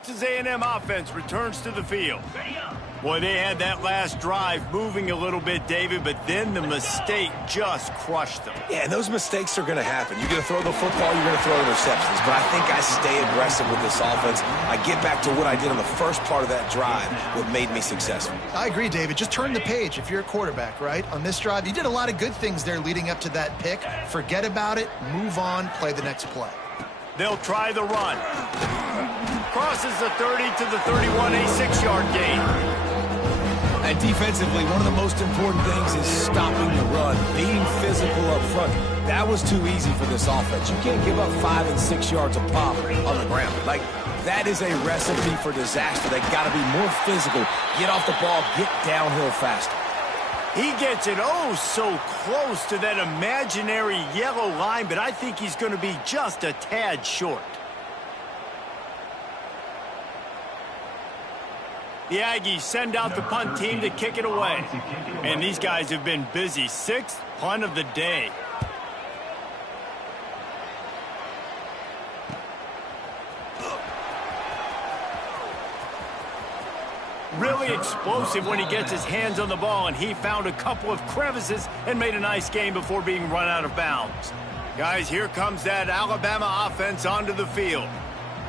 Texas A&M offense returns to the field. Boy, they had that last drive moving a little bit, David, but then the mistake just crushed them. Yeah, and those mistakes are going to happen. You're going to throw the football, you're going to throw interceptions. But I think I stay aggressive with this offense. I get back to what I did on the first part of that drive, what made me successful. I agree, David. Just turn the page if you're a quarterback, right? On this drive, you did a lot of good things there leading up to that pick. Forget about it, move on, play the next play. They'll try the run. Crosses the 30 to the 31, a 6-yard gain. And defensively, one of the most important things is stopping the run, being physical up front. That was too easy for this offense. You can't give up 5 and 6 yards a pop on the ground. Like, that is a recipe for disaster. They got to be more physical, get off the ball, get downhill faster. He gets it oh so close to that imaginary yellow line, but I think he's going to be just a tad short. The Aggies send out the punt team to kick it away. And these guys have been busy. 6th punt of the day. Really explosive when he gets his hands on the ball, and he found a couple of crevices and made a nice game before being run out of bounds. Guys, here comes that Alabama offense onto the field.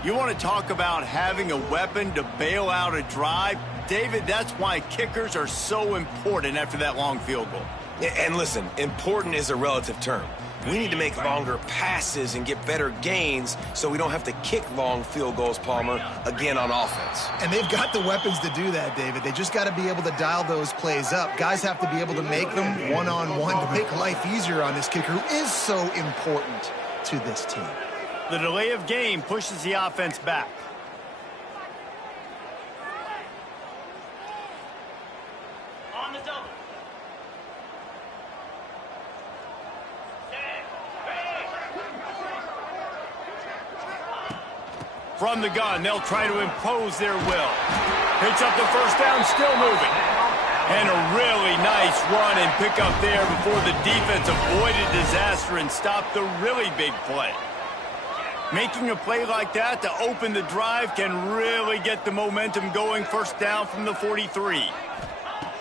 You want to talk about having a weapon to bail out a drive? David, that's why kickers are so important after that long field goal. And listen, important is a relative term. We need to make longer passes and get better gains so we don't have to kick long field goals, Palmer, again on offense. And they've got the weapons to do that, David. They just got to be able to dial those plays up. Guys have to be able to make them one-on-one to make life easier on this kicker who is so important to this team. The delay of game pushes the offense back. On the double. From the gun, they'll try to impose their will. Picks up the first down, still moving. And a really nice run and pick up there before the defense avoided disaster and stopped the really big play. Making a play like that to open the drive can really get the momentum going. First down from the 43.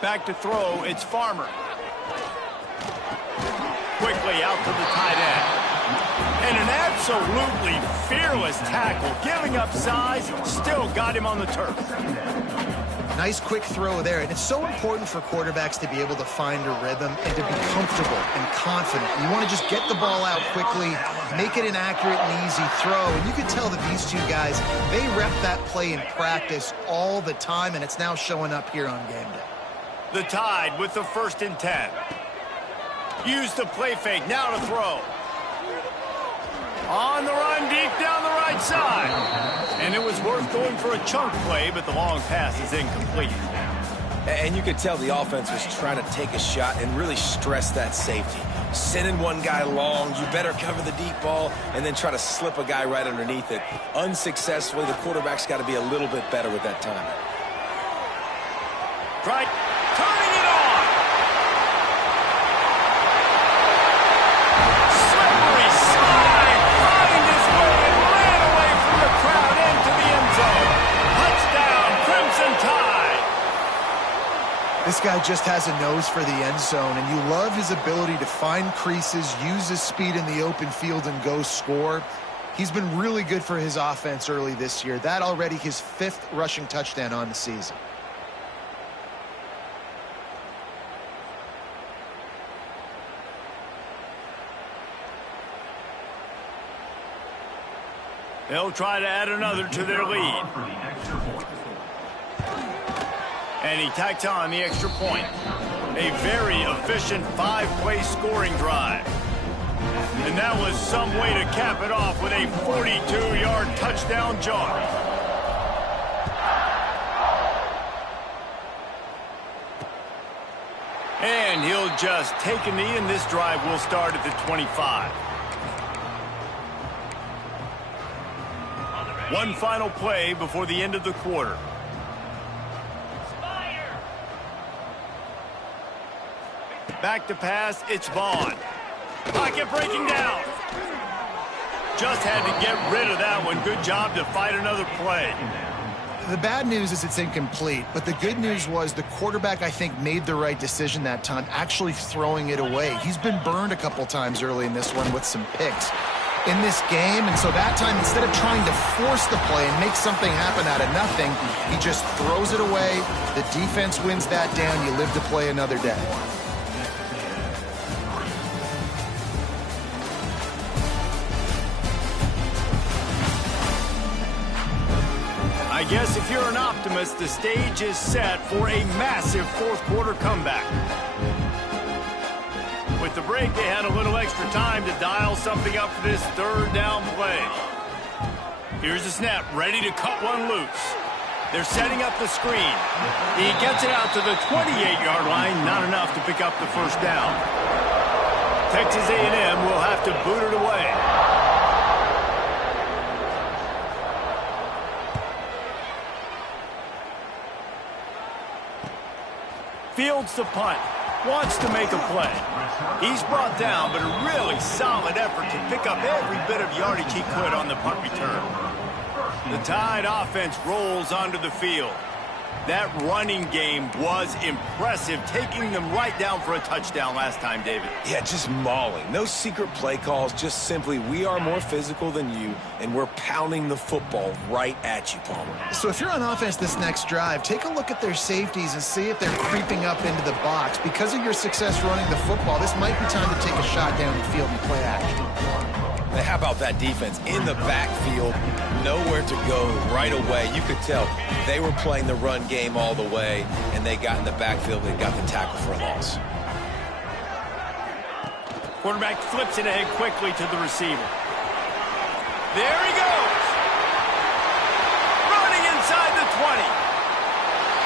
Back to throw, it's Farmer. Quickly out to the tight end. And an absolutely fearless tackle, giving up size, still got him on the turf. Nice quick throw there. And it's so important for quarterbacks to be able to find a rhythm and to be comfortable and confident. You want to just get the ball out quickly, make it an accurate and easy throw. And you can tell that these two guys, they rep that play in practice all the time, and it's now showing up here on game day. The Tide with the 1st and 10. Use the play fake, now to throw. On the run, deep down the right side. And it was worth going for a chunk play, but the long pass is incomplete. And you could tell the offense was trying to take a shot and really stress that safety. Sending one guy long, you better cover the deep ball, and then try to slip a guy right underneath it. Unsuccessfully, the quarterback's got to be a little bit better with that timing. Right, turning it on. Slippery slide, find his way and ran away from the crowd into the end zone. Touchdown, Crimson Tide. This guy just has a nose for the end zone, and you love his ability to find creases, use his speed in the open field, and go score. He's been really good for his offense early this year. That already his 5th rushing touchdown on the season. They'll try to add another to their lead. And he tacked on the extra point. A very efficient 5-play scoring drive. And that was some way to cap it off with a 42-yard touchdown jaunt. And he'll just take a knee, and this drive will start at the 25. One final play before the end of the quarter. Back to pass, it's Vaughn. Pocket breaking down. Just had to get rid of that one. Good job to fight another play. The bad news is it's incomplete, but the good news was the quarterback, I think, made the right decision that time, actually throwing it away. He's been burned a couple times early in this one with some picks in this game, and so that time, instead of trying to force the play and make something happen out of nothing, he just throws it away. The defense wins that down. You live to play another day. I guess if you're an optimist, the stage is set for a massive 4th quarter comeback. With the break, they had a little extra time to dial something up for this 3rd down play. Here's the snap, ready to cut one loose. They're setting up the screen. He gets it out to the 28-yard line, not enough to pick up the 1st down. Texas A&M will have to boot it away. Fields the punt. Wants to make a play. He's brought down, but a really solid effort to pick up every bit of yardage he could on the punt return. The Tide offense rolls onto the field. That running game was impressive, taking them right down for a touchdown last time, David. Yeah, just mauling. No secret play calls, just simply we are more physical than you, and we're pounding the football right at you, Palmer. So if you're on offense this next drive, take a look at their safeties and see if they're creeping up into the box. Because of your success running the football, this might be time to take a shot down the field and play action. How about that defense in the backfield, nowhere to go right away. You could tell they were playing the run game all the way, and they got in the backfield and got the tackle for a loss. Quarterback flips it ahead quickly to the receiver. There he goes. Running inside the 20.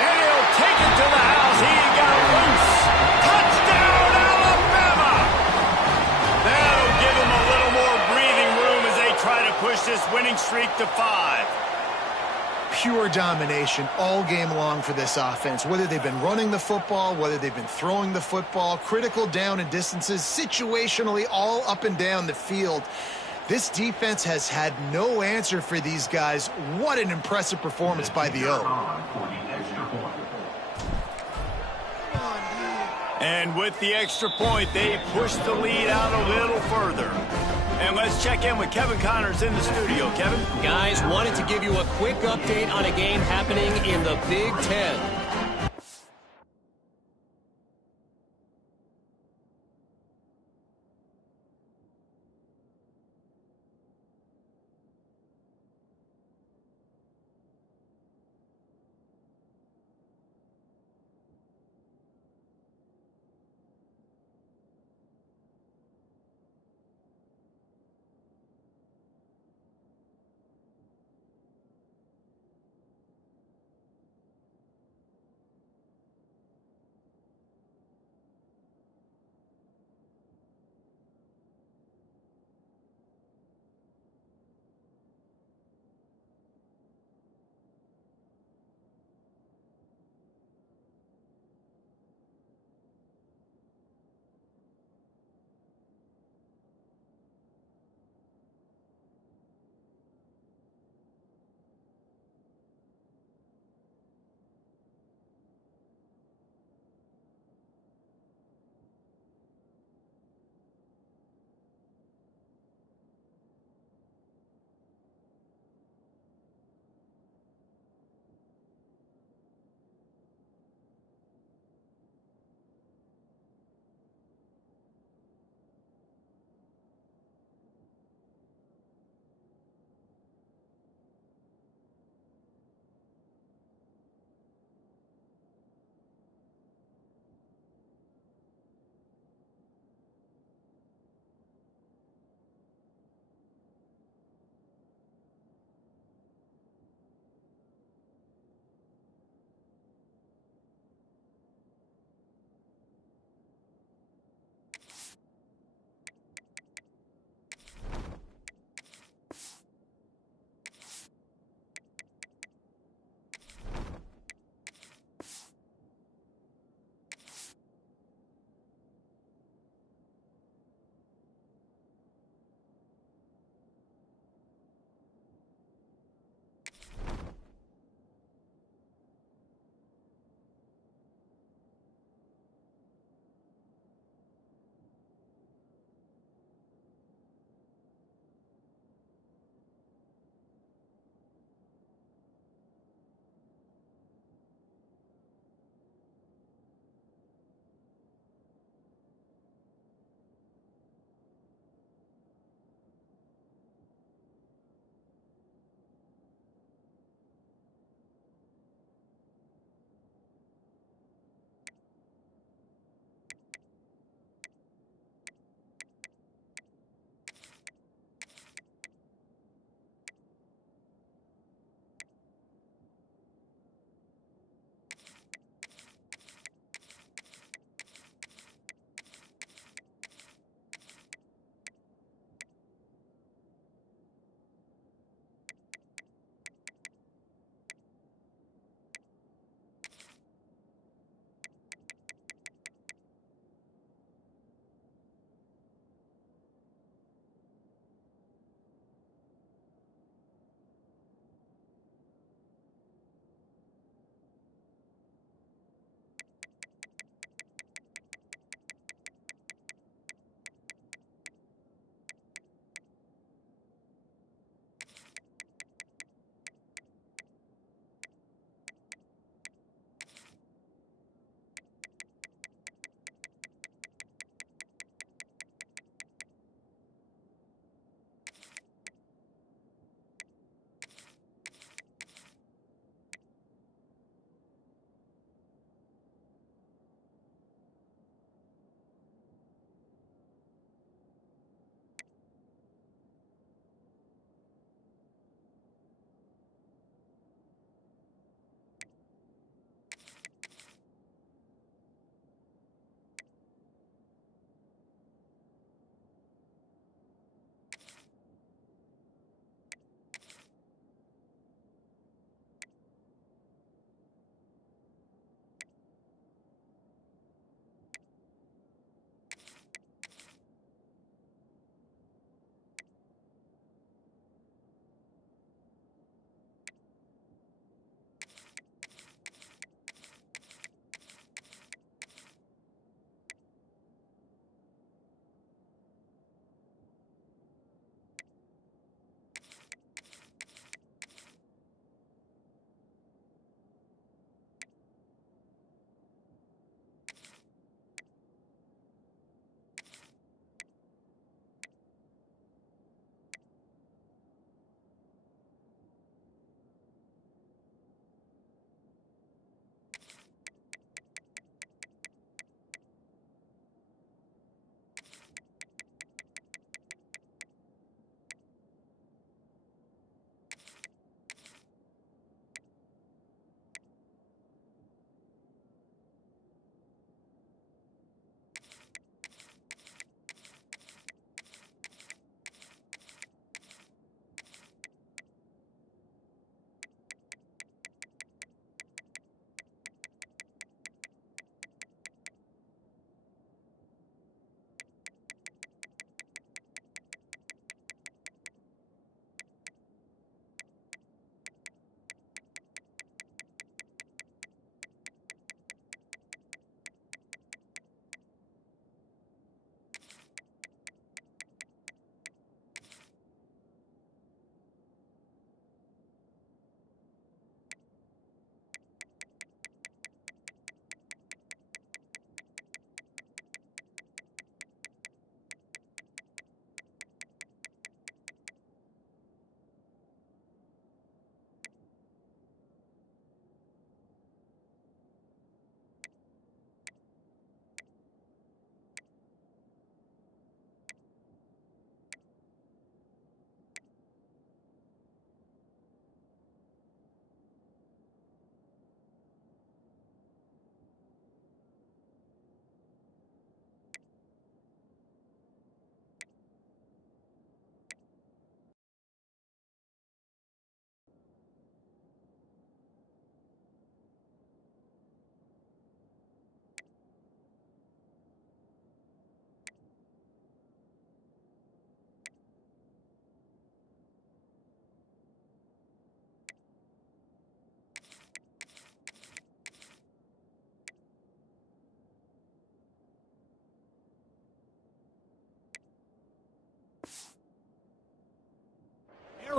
And he'll take it to the house. He got loose. Touchdown, Alabama! That'll give him a little more breathing room as they try to push this winning streak to 5. Pure domination all game long for this offense. Whether they've been running the football, whether they've been throwing the football, critical down and distances, situationally all up and down the field. This defense has had no answer for these guys. What an impressive performance by the O. And with the extra point, they push the lead out a little further. And let's check in with Kevin Connors in the studio. Kevin? Guys, wanted to give you a quick update on a game happening in the Big Ten.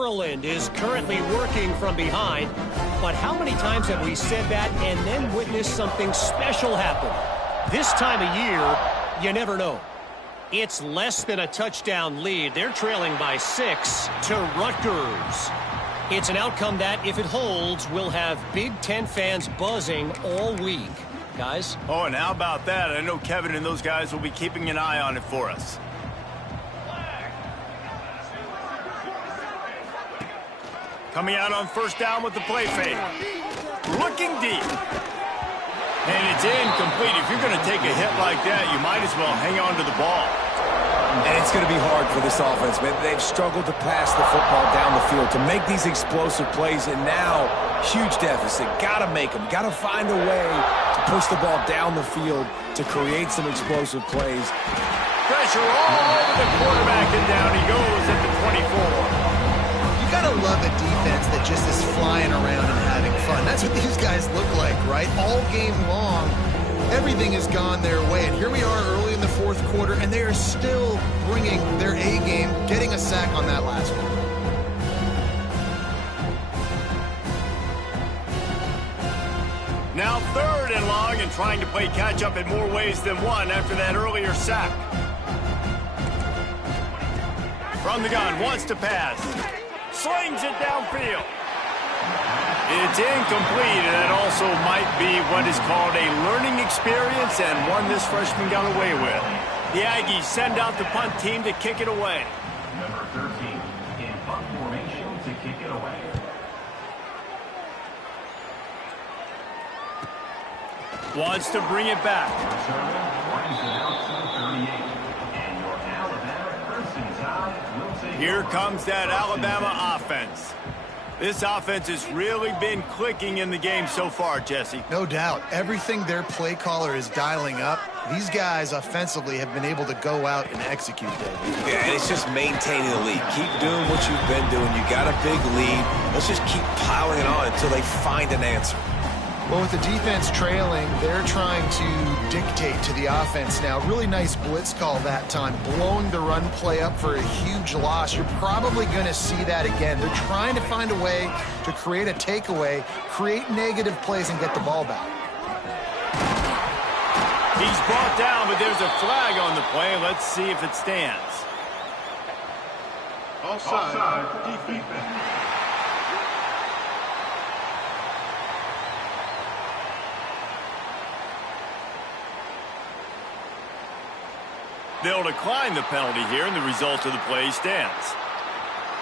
Maryland is currently working from behind. But how many times have we said that and then witnessed something special happen? This time of year, you never know. It's less than a touchdown lead. They're trailing by 6 to Rutgers. It's an outcome that, if it holds, will have Big Ten fans buzzing all week. Guys? Oh, and how about that? I know Kevin and those guys will be keeping an eye on it for us. Coming out on first down with the play fake. Looking deep. And it's incomplete. If you're going to take a hit like that, you might as well hang on to the ball. And it's going to be hard for this offense, man. They've struggled to pass the football down the field to make these explosive plays, and now huge deficit. Got to make them. Got to find a way to push the ball down the field to create some explosive plays. Pressure all over the quarterback, and down he goes at the 24. You got to love a defense that just is flying around and having fun. That's what these guys look like, right? All game long, everything has gone their way. And here we are early in the fourth quarter, and they are still bringing their A game, getting a sack on that last one. Now third and long, and trying to play catch-up in more ways than one after that earlier sack. From the gun, wants to pass. Slings it downfield. It's incomplete, and that also might be what is called a learning experience and one this freshman got away with. The Aggies send out the punt team to kick it away. Number 13 in punt formation to kick it away. Wants to bring it back. Brings it out to the 38. And your Alabama Crimson Tide will take Here comes that Alabama offense. This offense has really been clicking in the game so far, Jesse. No doubt. Everything their play caller is dialing up, these guys offensively have been able to go out and execute, David. Yeah, and it's just maintaining the lead. Keep doing what you've been doing. You got a big lead. Let's just keep piling it on until they find an answer. Well, with the defense trailing, they're trying to dictate to the offense now. Really nice blitz call that time, blowing the run play up for a huge loss. You're probably going to see that again. They're trying to find a way to create a takeaway, create negative plays, and get the ball back. He's brought down, but there's a flag on the play. Let's see if it stands. offside defense. They'll decline the penalty here, and the result of the play stands.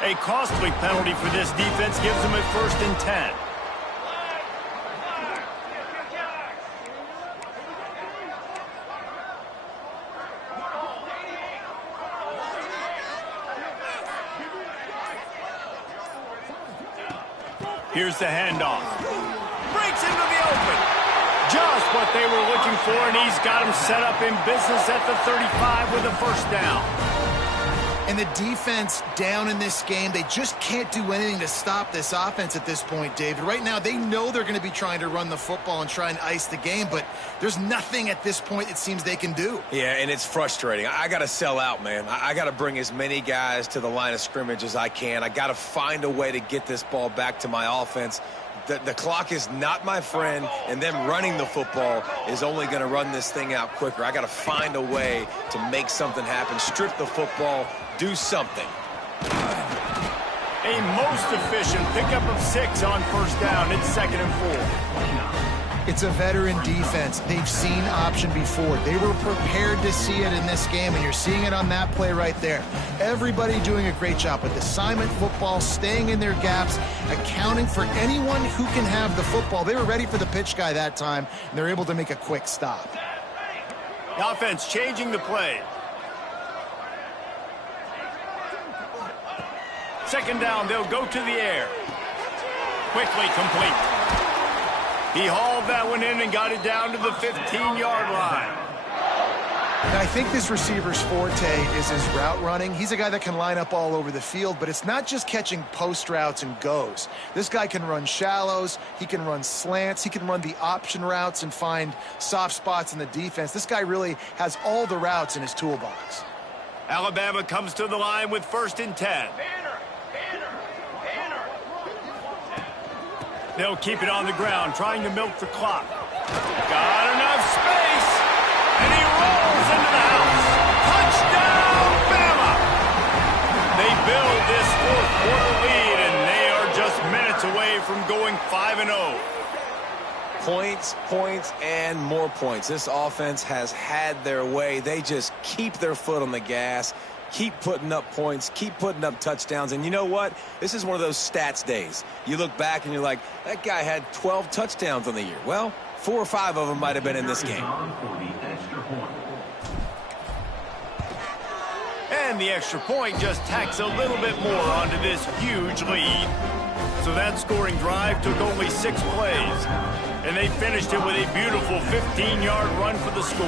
A costly penalty for this defense gives them a 1st and 10. Here's the handoff. Breaks into the open. Just what they were looking for, and he's got him set up in business at the 35 with a 1st down. And the defense down in this game, they just can't do anything to stop this offense at this point, David. Right now, they know they're going to be trying to run the football and try and ice the game, but there's nothing at this point it seems they can do. Yeah, and it's frustrating. I got to sell out, man. I got to bring as many guys to the line of scrimmage as I can. I got to find a way to get this ball back to my offense. The clock is not my friend, and them running the football is only going to run this thing out quicker. I got to find a way to make something happen, strip the football, do something. A most efficient pickup of 6 on 1st down. It's 2nd and 4. It's a veteran defense. They've seen option before. They were prepared to see it in this game, and you're seeing it on that play right there. Everybody doing a great job with assignment football, staying in their gaps, accounting for anyone who can have the football. They were ready for the pitch guy that time, and they're able to make a quick stop. The offense changing the play. 2nd down, they'll go to the air. Quickly complete. He hauled that one in and got it down to the 15-yard line. And I think this receiver's forte is his route running. He's a guy that can line up all over the field, but it's not just catching post routes and goes. This guy can run shallows, he can run slants, he can run the option routes and find soft spots in the defense. This guy really has all the routes in his toolbox. Alabama comes to the line with 1st and 10. They'll keep it on the ground, trying to milk the clock. Got enough space, and he rolls into the house. Touchdown, Bama! They build this fourth-quarter lead, and they are just minutes away from going 5-0. Points, points, and more points. This offense has had their way. They just keep their foot on the gas, keep putting up points, keep putting up touchdowns. And you know what? This is one of those stats days. You look back and you're like, that guy had 12 touchdowns on the year. Well, 4 or 5 of them might have been in this game. And the extra point just tacks a little bit more onto this huge lead. So that scoring drive took only 6 plays. And they finished it with a beautiful 15-yard run for the score.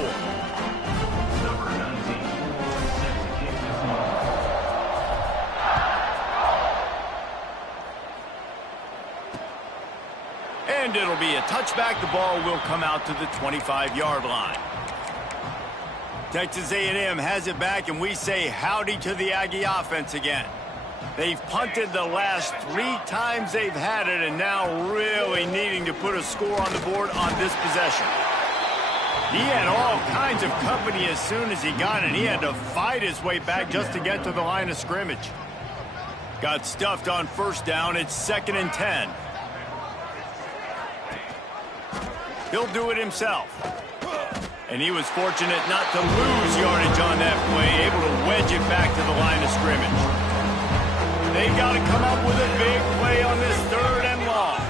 And it'll be a touchback. The ball will come out to the 25-yard line. Texas A&M has it back, and we say howdy to the Aggie offense again. They've punted the last 3 times they've had it, and now really needing to put a score on the board on this possession. He had all kinds of company as soon as he got it. He had to fight his way back just to get to the line of scrimmage. Got stuffed on first down. It's 2nd and 10. He'll do it himself. And he was fortunate not to lose yardage on that play, able to wedge it back to the line of scrimmage. They've got to come up with a big play on this 3rd and long.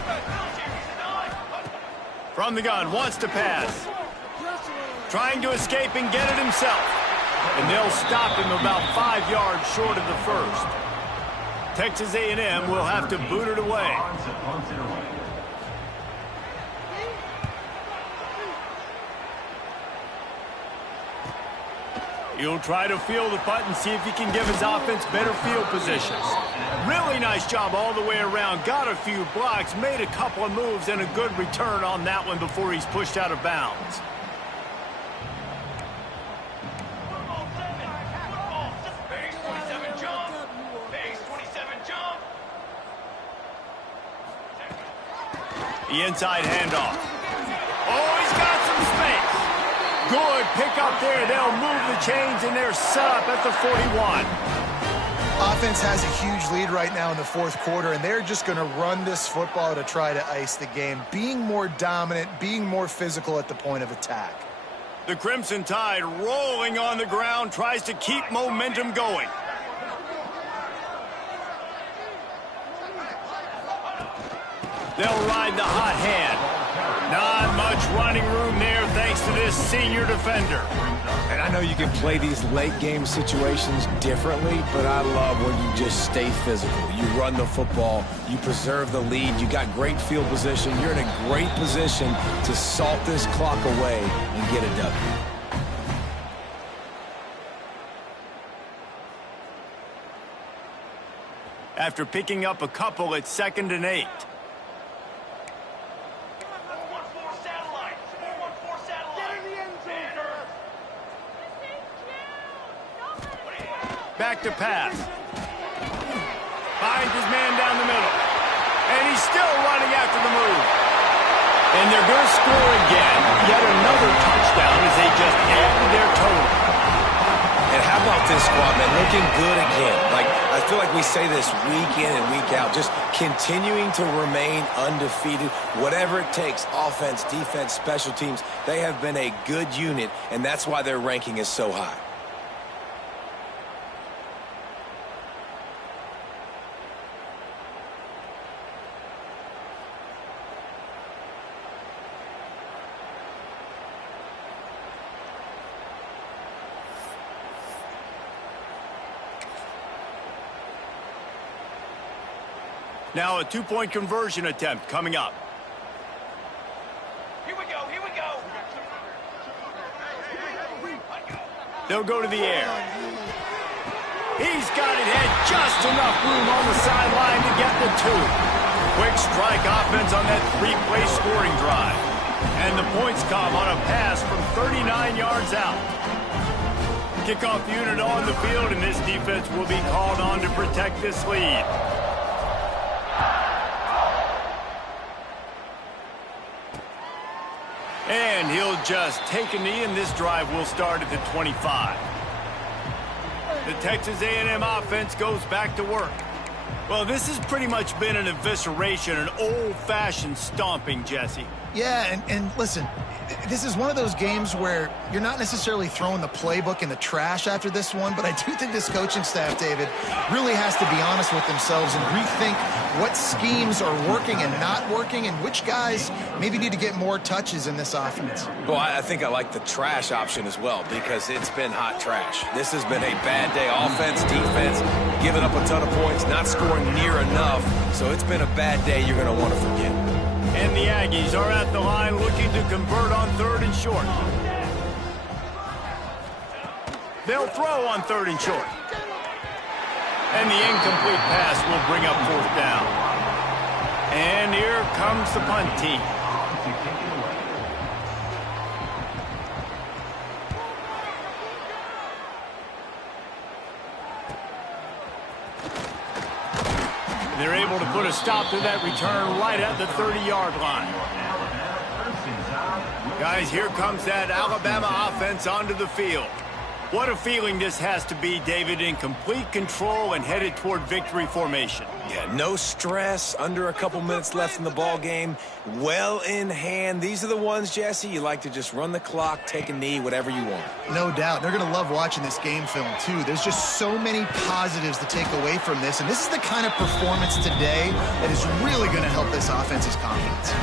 From the gun, wants to pass. Trying to escape and get it himself. And they'll stop him about 5 yards short of the first. Texas A&M will have to boot it away. He'll try to field the punt and see if he can give his offense better field positions. Really nice job all the way around. Got a few blocks, made a couple of moves, and a good return on that one before he's pushed out of bounds. The inside handoff. Oh, he's got some space. Good pick up there. They'll move the chains, and they're set up at the 41. Offense has a huge lead right now in the 4th quarter, and they're just going to run this football to try to ice the game, being more dominant, being more physical at the point of attack. The Crimson Tide rolling on the ground, tries to keep momentum going. They'll ride the hot hand. Not much running room there thanks to this senior defender. And I know you can play these late game situations differently, but I love when you just stay physical. You run the football, you preserve the lead, you got great field position, you're in a great position to salt this clock away and get a W. After picking up a couple, it's 2nd and 8. Back to pass. Finds his man down the middle. And he's still running after the move. And they're going to score again. Yet another touchdown as they just added their total. And how about this squad, man? Looking good again. Like, I feel like we say this week in and week out. Just continuing to remain undefeated. Whatever it takes, offense, defense, special teams. They have been a good unit, and that's why their ranking is so high. Now a 2-point conversion attempt coming up. Here we go, here we go. They'll go to the air. He's got it, had just enough room on the sideline to get the 2. Quick strike offense on that 3-play scoring drive. And the points come on a pass from 39 yards out. Kickoff unit on the field, and this defense will be called on to protect this lead. And he'll just take a knee, and this drive will start at the 25. The Texas A&M offense goes back to work. Well, this has pretty much been an evisceration, an old-fashioned stomping, Jesse. Yeah, and listen, this is one of those games where you're not necessarily throwing the playbook in the trash after this one, but I do think this coaching staff, David, really has to be honest with themselves and rethink what schemes are working and not working and which guys maybe need to get more touches in this offense. Well, I think I like the trash option as well because it's been hot trash. This has been a bad day offense, defense, giving up a ton of points, not scoring near enough. So it's been a bad day you're going to want to forget. And the Aggies are at the line looking to convert on 3rd and short. They'll throw on 3rd and short. And the incomplete pass will bring up 4th down. And here comes the punt team. They're able to put a stop to that return right at the 30-yard line. Guys, here comes that Alabama offense onto the field. What a feeling this has to be, David, in complete control and headed toward victory formation. Yeah, no stress, under a couple minutes left in the ball game, well in hand. These are the ones, Jesse, you like to just run the clock, take a knee, whatever you want. No doubt. They're going to love watching this game film, too. There's just so many positives to take away from this, and this is the kind of performance today that is really going to help this offense's confidence.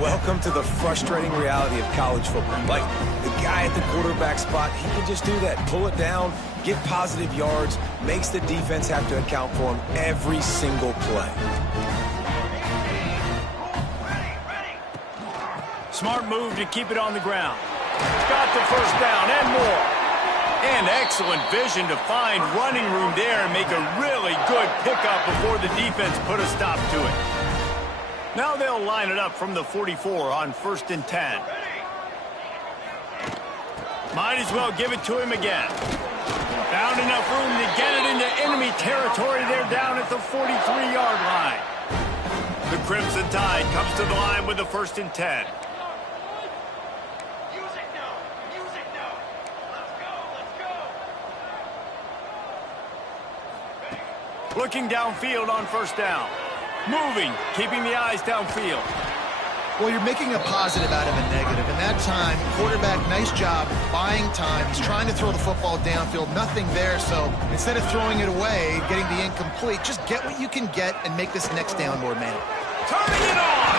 Welcome to the frustrating reality of college football. Like, the guy at the quarterback spot, he can just do that. Pull it down, get positive yards, makes the defense have to account for him every single play. Smart move to keep it on the ground. Got the 1st down and more. And excellent vision to find running room there and make a really good pickup before the defense put a stop to it. Now they'll line it up from the 44 on 1st and 10. Might as well give it to him again. Found enough room to get it into enemy territory. They're down at the 43-yard line. The Crimson Tide comes to the line with the 1st and 10. Looking downfield on 1st down. Moving, keeping the eyes downfield. Well, you're making a positive out of a negative. And that time, quarterback, nice job buying time. He's trying to throw the football downfield. Nothing there, so instead of throwing it away, getting the incomplete, just get what you can get and make this next down more manageable. Turning it on!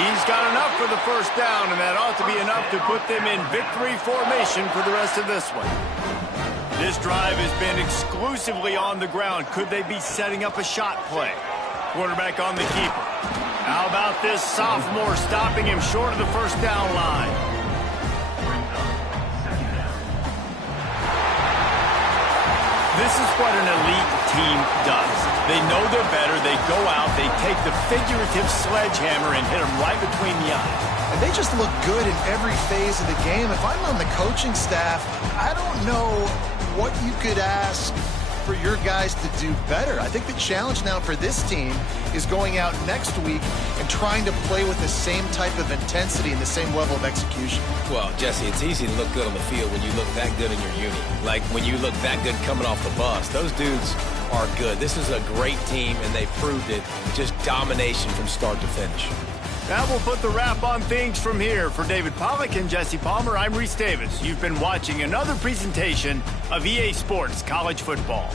He's got enough for the 1st down, and that ought to be enough to put them in victory formation for the rest of this one. This drive has been exclusively on the ground. Could they be setting up a shot play? Quarterback on the keeper. How about this sophomore stopping him short of the 1st down line? This is what an elite team does. They know they're better. They go out. They take the figurative sledgehammer and hit them right between the eyes. And they just look good in every phase of the game. If I'm on the coaching staff, I don't know what you could ask for your guys to do better. I think the challenge now for this team is going out next week and trying to play with the same type of intensity and the same level of execution. Well, Jesse, it's easy to look good on the field when you look that good in your uni. Like when you look that good coming off the bus. Those dudes are good. This is a great team, and they proved it. Just domination from start to finish. That will put the wrap on things from here. For David Pollack and Jesse Palmer, I'm Reese Davis. You've been watching another presentation of EA Sports College Football.